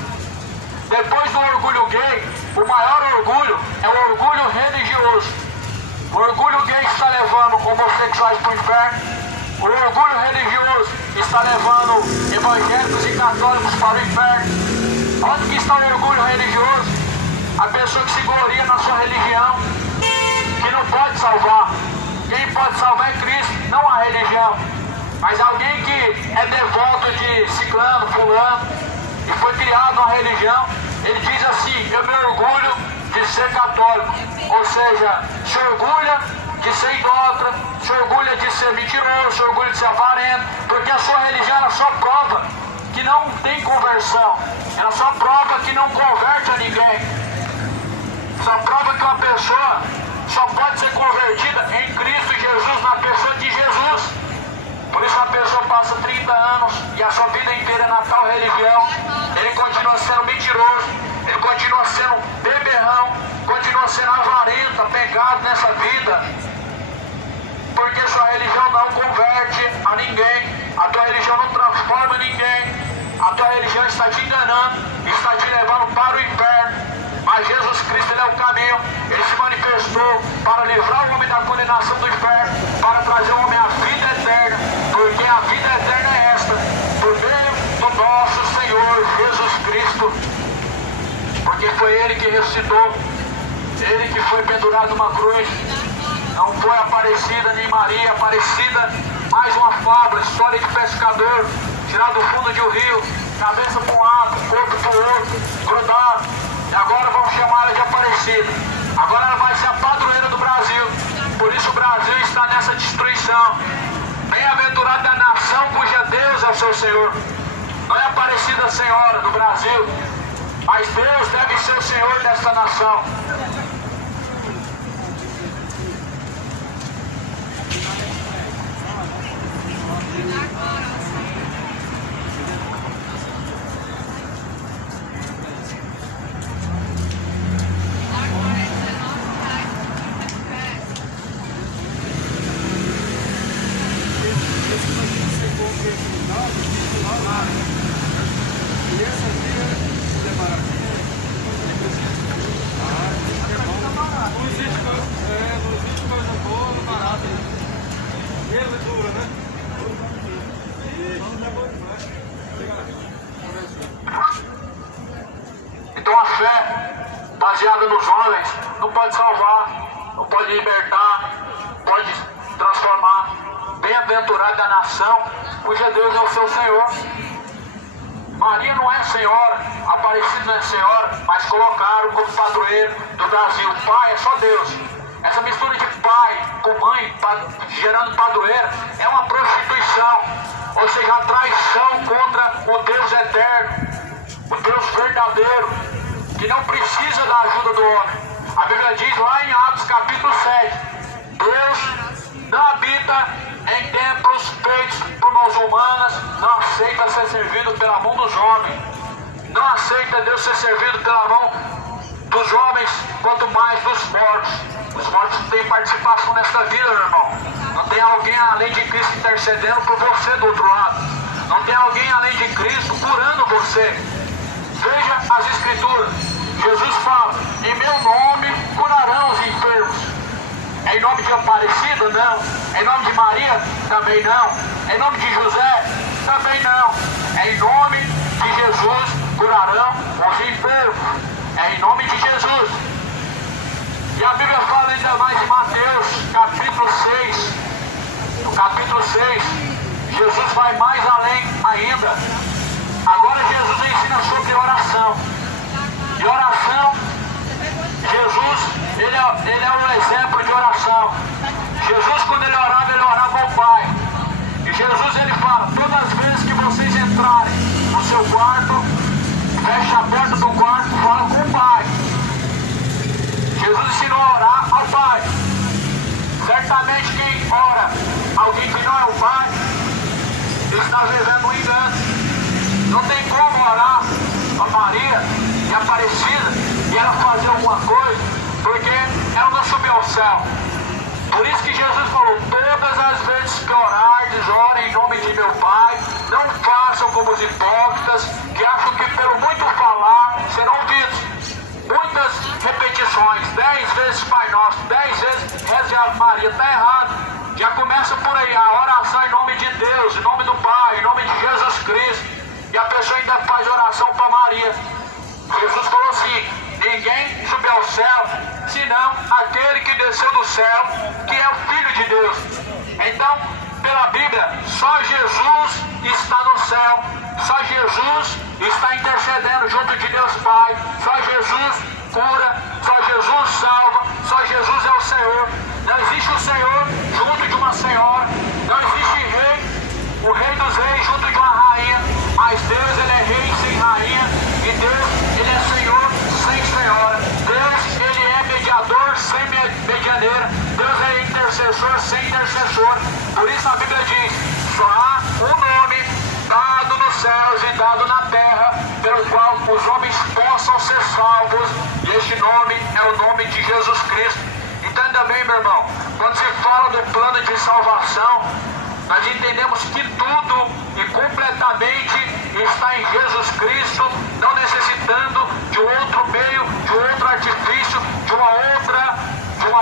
Depois do orgulho gay, o maior orgulho é o orgulho religioso. O orgulho gay está levando homossexuais para o inferno. O orgulho religioso está levando evangélicos e católicos para o inferno. Onde que está o orgulho religioso? A pessoa que se gloria na sua religião, que não pode salvar. Quem pode salvar é Cristo, não a religião. Mas alguém que é devoto de ciclano, fulano, e foi criado uma religião, ele diz assim: eu me orgulho de ser católico. Ou seja, se orgulha de ser idólatra, se orgulha de ser mentiroso, se orgulha de ser avarento, porque a sua religião, ela só prova que não tem conversão, ela só prova que não converte a ninguém. Só prova que uma pessoa só pode ser convertida em Cristo Jesus, na pessoa de Jesus. Por isso a pessoa passa 30 anos e a sua vida inteira na tal religião, ele continua sendo mentiroso, ele continua sendo beberrão, continua sendo avarento, apegado nessa vida, porque sua religião não converte a ninguém, a tua religião não transforma ninguém, a tua religião está te enganando, está te levando para o inferno. Mas Jesus Cristo, ele é o caminho, ele se manifestou para livrar o homem da condenação do inferno, para trazer o homem à vida eterna, porque a vida eterna é esta, por meio do nosso Senhor Jesus Cristo, porque foi ele que ressuscitou, ele que foi pendurado numa cruz. Não foi Aparecida nem Maria, Aparecida, mais uma fábula, história de pescador, tirado do fundo de um rio, cabeça para um lado, corpo para o outro, grudado. E agora vamos chamar ela de Aparecida. Agora ela vai ser a padroeira do Brasil. Por isso o Brasil está nessa destruição. Bem-aventurada a nação cuja Deus é o seu Senhor. Não é Aparecida Senhora do Brasil, mas Deus deve ser o Senhor desta nação. baseada nos homens, não pode salvar, não pode libertar, pode transformar. Bem-aventurada a nação, cuja Deus é o seu Senhor. Maria não é senhora, Aparecida não é senhora, mas colocaram como padroeiro do Brasil. Pai é só Deus. Essa mistura de pai com mãe, gerando padroeiro, é uma prostituição, ou seja, a traição contra o Deus eterno, o Deus verdadeiro, que não precisa da ajuda do homem. A Bíblia diz lá em Atos capítulo 7, Deus não habita em templos feitos por mãos humanas, não aceita ser servido pela mão dos homens, não aceita Deus ser servido pela mão dos homens, quanto mais dos mortos. Os mortos têm participação nesta vida, meu irmão. Não tem alguém além de Cristo intercedendo por você do outro lado. Não tem alguém além de Cristo curando você. Veja as Escrituras. Jesus fala, em meu nome curarão os enfermos. Em nome de Aparecida? Não. Em nome de Maria? Também não. Em nome de José? Também não. Em nome de Jesus curarão os enfermos. É em nome de Jesus. E a Bíblia fala ainda mais em Mateus, capítulo 6. No capítulo 6, Jesus vai mais além ainda. Agora Jesus ensina sobre oração. E oração, Jesus, ele é um exemplo de oração. Jesus, quando ele orava ao Pai. E Jesus, ele fala, todas as vezes que vocês entrarem no seu quarto, feche a porta do quarto, fala com o Pai. Jesus ensinou a orar ao Pai. Certamente quem ora, alguém que não é o Pai, está vivendo um engano. Não tem como orar a Maria e Aparecida e ela fazer alguma coisa, porque ela não subiu ao céu. Por isso que Jesus falou, todas as vezes que orardes, orem em nome de meu Pai, não façam como os hipócritas, que acham que pelo muito falar serão ouvidos. Muitas repetições, 10 vezes Pai Nosso, 10 vezes Reze Ave Maria, está errado. Já começa por aí, a oração em nome de Deus, em nome do Pai, em nome de Jesus Cristo. E a pessoa ainda faz oração para Maria. Jesus falou assim, ninguém subiu ao céu, senão aquele que desceu do céu, que é o Filho de Deus. Então, pela Bíblia, só Jesus está no céu, só Jesus está intercedendo junto de Deus Pai, só Jesus cura, só Jesus salva, só Jesus é o Senhor. Não existe o Senhor junto de uma senhora, não existe rei, o rei dos reis junto de uma rainha, mas Deus, ele é rei sem rainha, e Deus, ele é Senhor sem senhora. Deus, ele é mediador sem medianeira. Deus é intercessor sem intercessor. Por isso a Bíblia diz, só há um nome dado nos céus e dado na terra, pelo qual os homens possam ser salvos, e este nome é o nome de Jesus Cristo. Entenda bem, meu irmão, quando se fala do plano de salvação, nós entendemos que tudo e completamente está em Jesus Cristo, não necessitando de um outro meio, de um outro artifício, de uma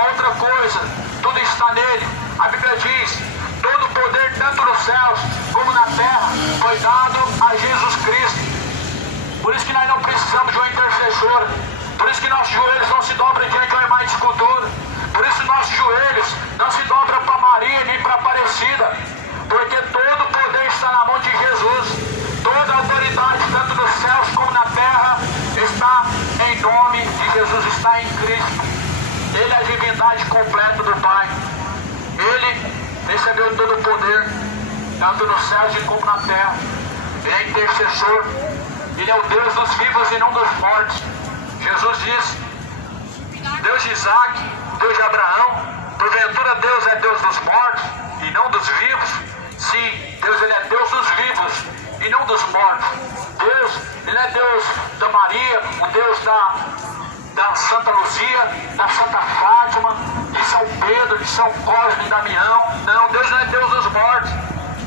outra coisa. Tudo está nele. A Bíblia diz, todo o poder, tanto nos céus como na terra, foi dado a Jesus Cristo. Por isso que nós não precisamos de uma intercessora. Por isso que nossos joelhos não se dobram diante de uma imagem de escultura. Por isso nossos joelhos não se dobram para Maria nem para Aparecida. Porque todo o poder está na mão de Jesus. Toda a autoridade, tanto nos céus como na terra, está em nome de Jesus, está em Cristo. Ele é a divindade completa do Pai. Ele recebeu todo o poder, tanto nos céus como na terra. Ele é intercessor. Ele é o Deus dos vivos e não dos mortos. Jesus diz, Deus de Isaac, Deus de Abraão, porventura Deus é Deus dos mortos e não dos vivos? Sim, Deus, ele é Deus dos vivos e não dos mortos. Deus, ele é Deus da Maria, o Deus da Santa Luzia, da Santa Fátima, de São Pedro, de São Cosme e Damião. Não, Deus não é Deus dos mortos,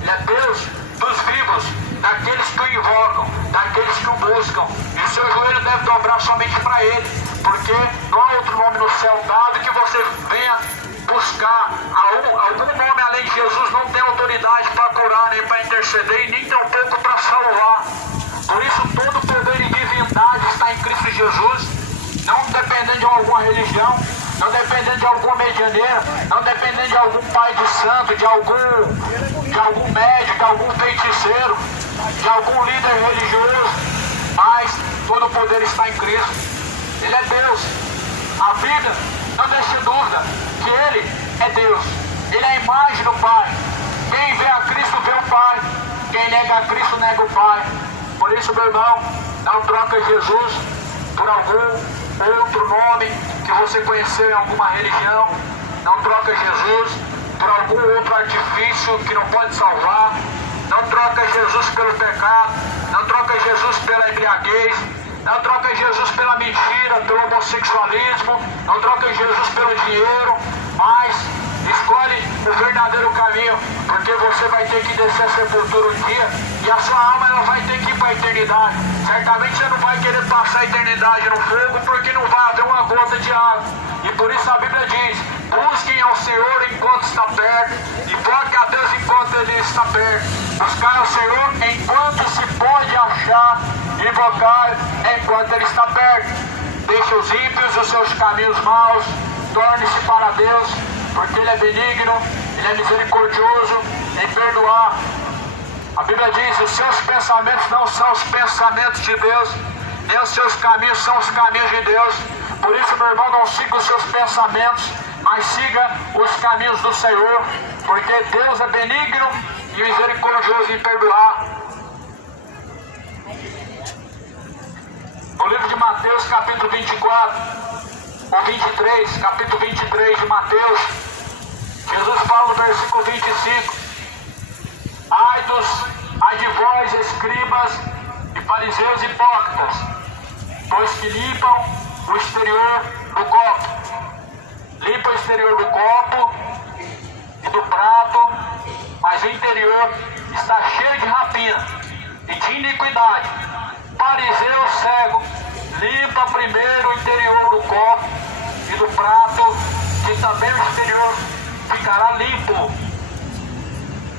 ele é Deus dos vivos, daqueles que o invocam, daqueles que o buscam. E o seu joelho deve dobrar somente para ele, porque não há outro nome no céu dado que você venha buscar. Algum nome além de Jesus não tem autoridade para curar, nem para interceder, e nem tampouco para salvar. Por isso todo o poder e divindade está em Cristo Jesus, não depende alguma religião, não dependendo de alguma medianeira, não dependendo de algum pai de santo, de algum médico, de algum feiticeiro, de algum líder religioso, mas todo o poder está em Cristo. Ele é Deus. A Bíblia não deixa dúvida que Ele é Deus. Ele é a imagem do Pai. Quem vê a Cristo vê o Pai. Quem nega a Cristo nega o Pai. Por isso, meu irmão, não troca Jesus por algum outro nome que você conheceu em alguma religião. Não troca Jesus por algum outro artifício que não pode salvar. Não troca Jesus pelo pecado. Não troca Jesus pela embriaguez. Não troca Jesus pela mentira, pelo homossexualismo. Não troca Jesus pelo dinheiro. Mas escolhe o verdadeiro caminho, porque você vai ter que descer a sepultura um dia e a sua alma ela vai ter que ir para a eternidade. Certamente você não vai querer passar a eternidade no fogo, porque não vai haver uma gota de água. E por isso a Bíblia diz: busquem ao Senhor enquanto está perto, invoque a Deus enquanto Ele está perto. Buscar ao Senhor enquanto se pode achar, invocar enquanto Ele está perto. Deixe os ímpios os seus caminhos maus, torne-se para Deus, porque Ele é benigno, Ele é misericordioso em perdoar. A Bíblia diz: os seus pensamentos não são os pensamentos de Deus, nem os seus caminhos são os caminhos de Deus. Por isso, meu irmão, não siga os seus pensamentos, mas siga os caminhos do Senhor, porque Deus é benigno e misericordioso em perdoar. O livro de Mateus, capítulo 24, ou 23, capítulo 23 de Mateus, Jesus fala no versículo 25: ai de vós, escribas e fariseus hipócritas, pois que limpam o exterior do copo, limpa o exterior do copo e do prato, mas o interior está cheio de rapina e de iniquidade. Fariseu cego, limpa primeiro o interior do copo e do prato, que também o exterior ficará limpo.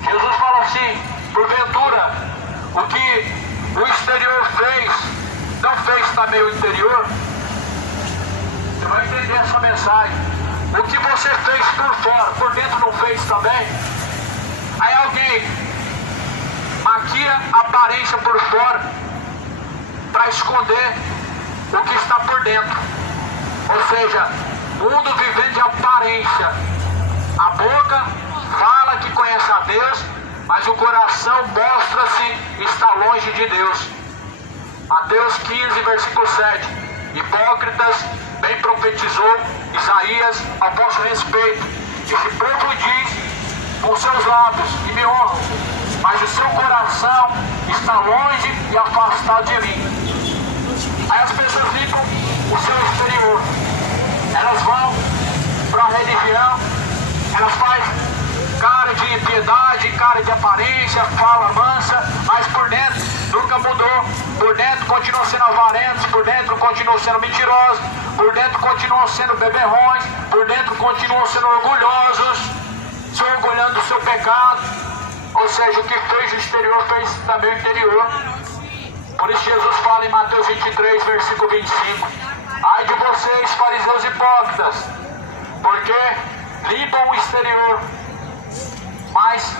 Jesus fala assim: porventura, o que o exterior fez, não fez também o interior? Você vai entender essa mensagem. O que você fez por fora, por dentro não fez também? Aí alguém maquia a aparência por fora para esconder o que está por dentro. Ou seja, mundo vivendo de aparência. A boca fala que conhece a Deus, mas o coração mostra-se estar longe de Deus. Mateus 15, versículo 7. Hipócritas, bem profetizou Isaías ao vosso respeito. Esse povo diz com seus lábios e me honram, mas o seu coração está longe e afastado de mim. Aí as pessoas limpam o seu exterior. Elas vão para a religião, elas fazem cara de piedade, cara de aparência, fala mansa, mas por dentro nunca mudou. Por dentro continuam sendo avarentos, por dentro continuam sendo mentirosos, por dentro continuam sendo beberrões, por dentro continuam sendo orgulhosos, se orgulhando do seu pecado. Ou seja, o que fez o exterior fez também o interior. Por isso Jesus fala em Mateus 23, versículo 25: ai de vocês, fariseus hipócritas, porque limpam o exterior, mas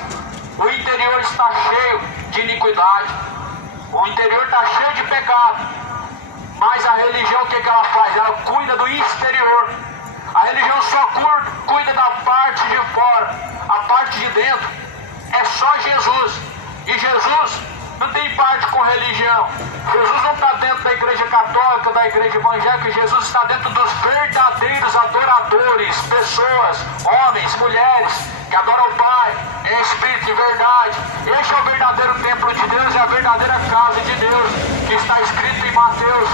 o interior está cheio de iniquidade. O interior está cheio de pecado. Mas a religião, o que ela faz? Ela cuida do exterior. A religião só cuida da parte de fora. A parte de dentro é só Jesus. E Jesus não tem parte com religião. Jesus não está dentro da igreja católica, da igreja evangélica. Jesus está dentro dos verdadeiros adoradores, pessoas, homens, mulheres, que adoram o Pai em espírito e verdade. Este é o verdadeiro templo de Deus e a verdadeira casa de Deus, que está escrito em Mateus,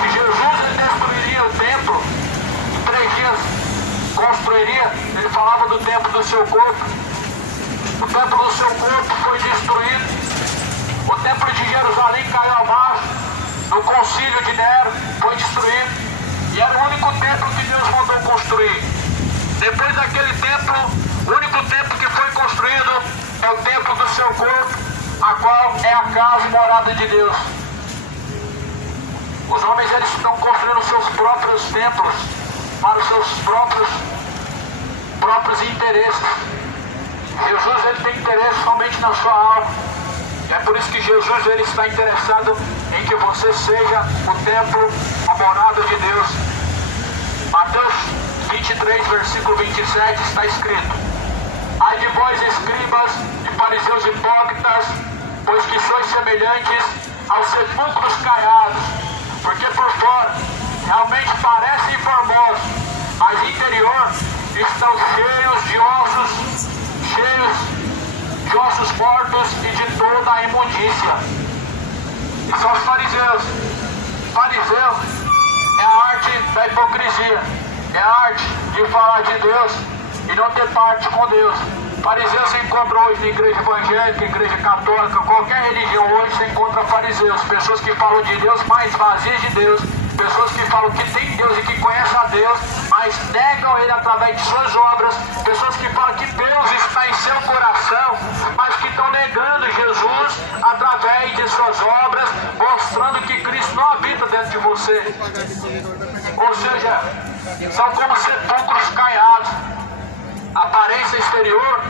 que Jesus destruiria o templo em 3 dias, construiria. Ele falava do templo do seu corpo. O templo do seu corpo foi destruído. O templo de Jerusalém caiu abaixo. No concílio de Nero foi destruído. E era o único templo que Deus mandou construir. Depois daquele templo, o único templo que foi construído é o templo do seu corpo, a qual é a casa e morada de Deus. Os homens eles estão construindo seus próprios templos para os seus próprios interesses. Jesus, ele tem interesse somente na sua alma. E é por isso que Jesus, ele está interessado em que você seja o templo, a morada de Deus. Mateus 23, versículo 27 está escrito: ai de vós, escribas e fariseus hipócritas, pois que sois semelhantes aos sepulcros caiados, porque por fora realmente parecem formosos, mas interior estão cheios de ossos mortos e de toda a imundícia. E são os fariseus. Fariseu é a arte da hipocrisia, é a arte de falar de Deus e não ter parte com Deus. Fariseu se encontra hoje na igreja evangélica, igreja católica, qualquer religião hoje se encontra fariseus, pessoas que falam de Deus, mas vazias de Deus, pessoas que falam que tem Deus e que conhecem a Deus, mas negam Ele através de suas obras, pessoas que falam que Deus está em seu coração, mas que estão negando Jesus através de suas obras, mostrando que Cristo não habita dentro de você. Ou seja, são como sepulcros caiados. Aparência exterior,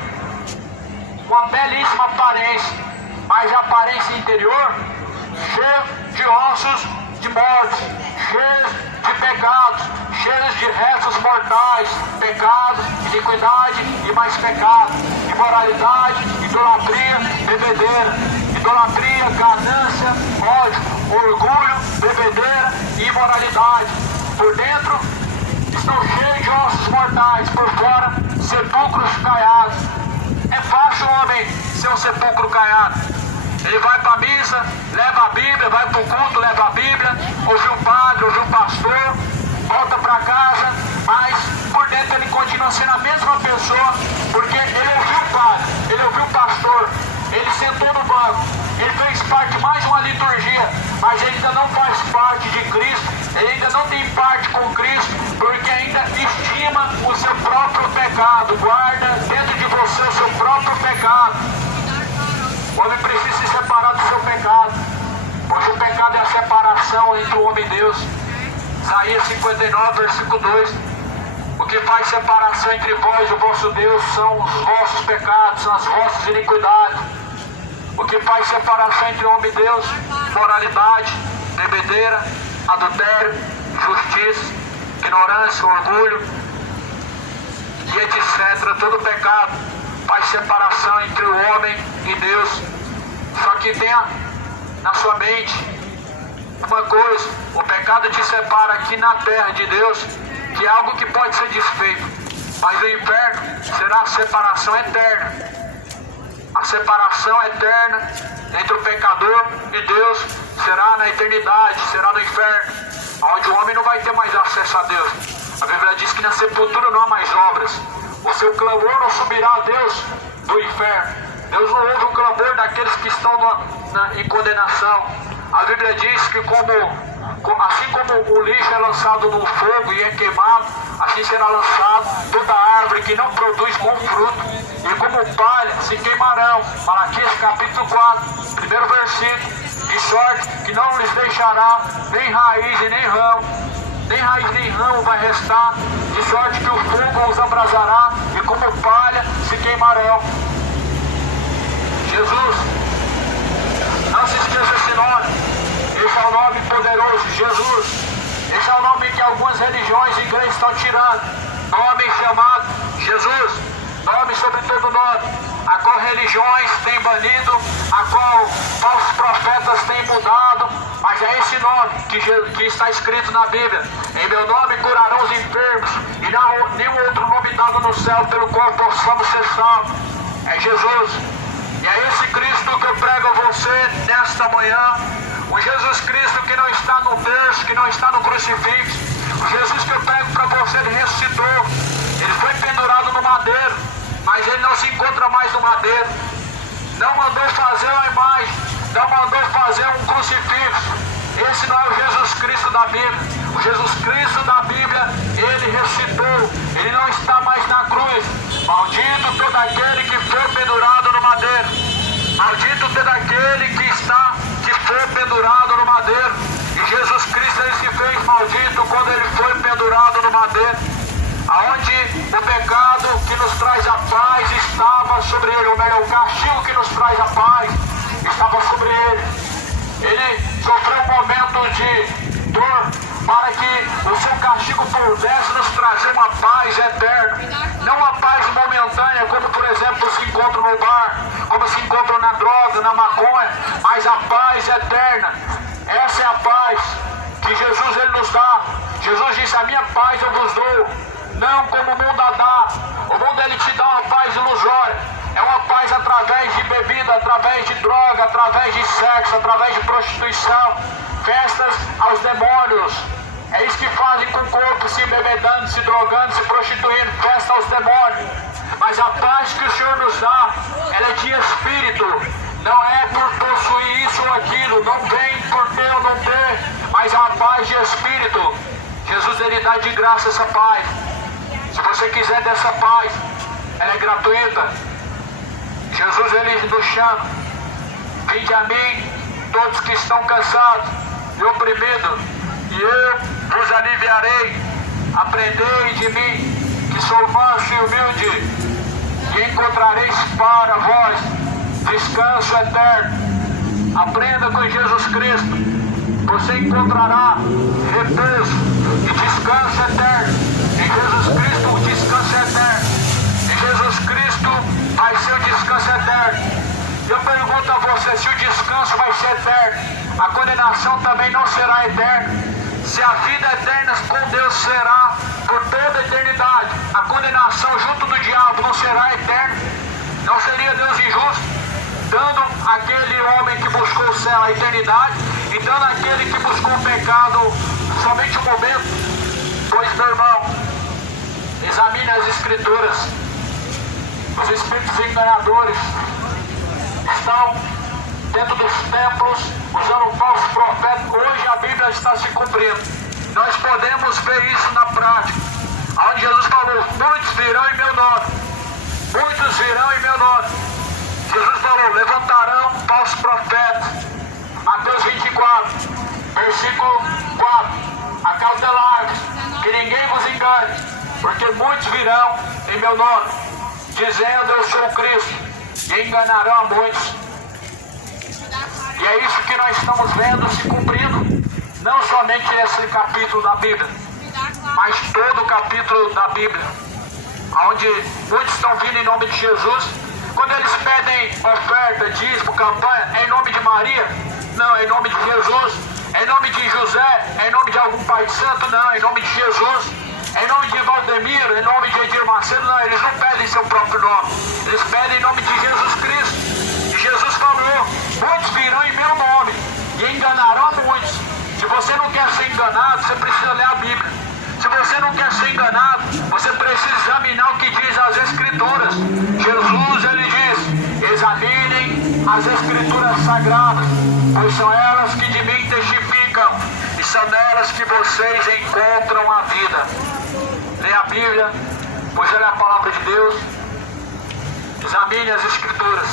uma belíssima aparência, mas a aparência interior cheia de ossos de morte, cheios de pecados, cheios de restos mortais, pecados, iniquidade e mais pecado, imoralidade, idolatria, bebedeira, idolatria, ganância, ódio, orgulho, bebedeira e imoralidade. Por dentro estão cheios de ossos mortais, por fora sepulcros caiados. É fácil o homem ser um sepulcro caiado. Ele vai para a missa, leva a Bíblia, vai para o culto, leva a Bíblia, ouve um padre, ouve um pastor, volta para casa, mas por dentro ele continua sendo a mesma pessoa, porque ele ouviu o padre, ele ouviu o pastor, ele sentou no banco, ele fez parte de mais uma liturgia, mas ele ainda não faz parte de Cristo, ele ainda não tem parte com Cristo, porque ainda estima o seu próprio pecado, guarda dentro de você o seu próprio pecado. O homem precisa se separar do seu pecado, pois o pecado é a separação entre o homem e Deus. Isaías 59, versículo 2: o que faz separação entre vós e o vosso Deus são os vossos pecados, são as vossas iniquidades. O que faz separação entre o homem e Deus: moralidade, bebedeira, adultério, justiça, ignorância, orgulho e etc. Todo pecado faz separação entre o homem e Deus. Só que tenha na sua mente uma coisa: o pecado te separa aqui na terra de Deus, que é algo que pode ser desfeito, mas o inferno será a separação eterna. A separação eterna entre o pecador e Deus será na eternidade, será no inferno, onde o homem não vai ter mais acesso a Deus. A Bíblia diz que na sepultura não há mais obras. O seu clamor não subirá a Deus do inferno. Deus não ouve o clamor daqueles que estão em condenação. A Bíblia diz que assim como o lixo é lançado no fogo e é queimado, assim será lançado toda árvore que não produz bom fruto, e como palha se queimarão. Malaquias capítulo 4, primeiro versículo: de sorte que não lhes deixará nem raiz e nem ramo. Nem raiz nem ramo vai restar, de sorte que o fogo os abrasará, e como palha se queimarão. Jesus, não se esqueça esse nome. Esse é o nome poderoso, Jesus. Esse é o nome que algumas religiões e igrejas estão tirando. Nome chamado Jesus, nome sobre todo nome, a qual religiões têm banido, a qual falsos profetas têm mudado, mas é esse nome que está escrito na Bíblia: em meu nome curarão os enfermos, e não há nenhum outro nome dado no céu pelo qual possamos ser salvos. É Jesus. E é esse Cristo que eu prego a você nesta manhã. O Jesus Cristo que não está no berço, que não está no crucifixo. O Jesus que eu prego para você, ele ressuscitou. Ele foi pendurado no madeiro, mas ele não se encontra mais no madeiro. Não mandou fazer uma imagem, não mandou fazer um crucifixo. Esse não é o Jesus Cristo da Bíblia. O Jesus Cristo da Bíblia, ele ressuscitou. Ele não está mais na cruz. Maldito todo aquele que foi pendurado no madeiro. Maldito todo aquele que foi pendurado no madeiro. E Jesus Cristo, ele se fez quando ele foi pendurado no madeiro, aonde o pecado que nos traz a paz estava sobre ele, ou melhor, o castigo que nos traz a paz estava sobre ele. Ele sofreu um momento de dor para que o seu castigo pudesse nos trazer uma paz eterna. Não uma paz momentânea, como por exemplo se encontra no bar, como se encontra na droga, na maconha, mas a paz eterna. Essa é a paz que Jesus ele nos dá. Jesus disse: a minha paz eu vos dou, não como o mundo a dá. O mundo ele te dá uma paz ilusória. É uma paz através de bebida, através de droga, através de sexo, através de prostituição, festas aos demônios. É isso que fazem com o corpo, se embebedando, se drogando, se prostituindo, festa aos demônios. Mas a paz que o Senhor nos dá, ela é de espírito. Não é por possuir isso ou aquilo, não vem por ter ou não ter, mas é uma paz de espírito. Jesus ele dá de graça essa paz. Se você quiser dessa paz, ela é gratuita. Jesus ele nos chama: vinde a mim, todos que estão cansados e oprimidos, e eu vos aliviarei. Aprendei de mim, que sou manso e humilde, e encontrareis para vós descanso eterno. Aprenda com Jesus Cristo, você encontrará repouso e descanso eterno. Em Jesus Cristo o descanso é eterno. Em Jesus Cristo vai ser o descanso eterno. Eu pergunto a você, se o descanso vai ser eterno, a condenação também não será eterna. Se a vida eterna com Deus será por toda a eternidade, a condenação junto do diabo não será eterna. Não seria Deus injusto, dando àquele homem que buscou o céu a eternidade e dando àquele que buscou o pecado somente um momento? Pois, meu irmão, examine as Escrituras. Os espíritos enganadores estão dentro dos templos usando falsos profetas. Hoje a Bíblia está se cumprindo. Nós podemos ver isso na prática, onde Jesus falou: muitos virão em meu nome, muitos virão em meu nome. Jesus falou: levantarão falsos profetas. Mateus 24, versículo 4: acautelai-vos, que ninguém vos engane, porque muitos virão em meu nome, dizendo eu sou o Cristo, e enganarão a muitos. E é isso que nós estamos vendo se cumprindo, não somente nesse capítulo da Bíblia, mas todo o capítulo da Bíblia, onde muitos estão vindo em nome de Jesus. Quando eles pedem oferta, dízimo, campanha, é em nome de Maria? Não, é em nome de Jesus. É em nome de José? É em nome de algum pai santo? Não, é em nome de Jesus. É em nome de Valdemiro? É em nome de Edir Macedo? Não, eles não pedem seu próprio nome. Eles pedem em nome de Jesus Cristo. E Jesus falou: muitos virão em meu nome e enganarão muitos. Se você não quer ser enganado, você precisa ler a Bíblia. Se você não quer ser enganado, você precisa examinar o que diz as Escrituras. Jesus, ele diz: examinem as Escrituras sagradas, pois são elas que de mim testificam, e são nelas que vocês encontram a vida. Leia a Bíblia, pois ela é a palavra de Deus. Examine as Escrituras.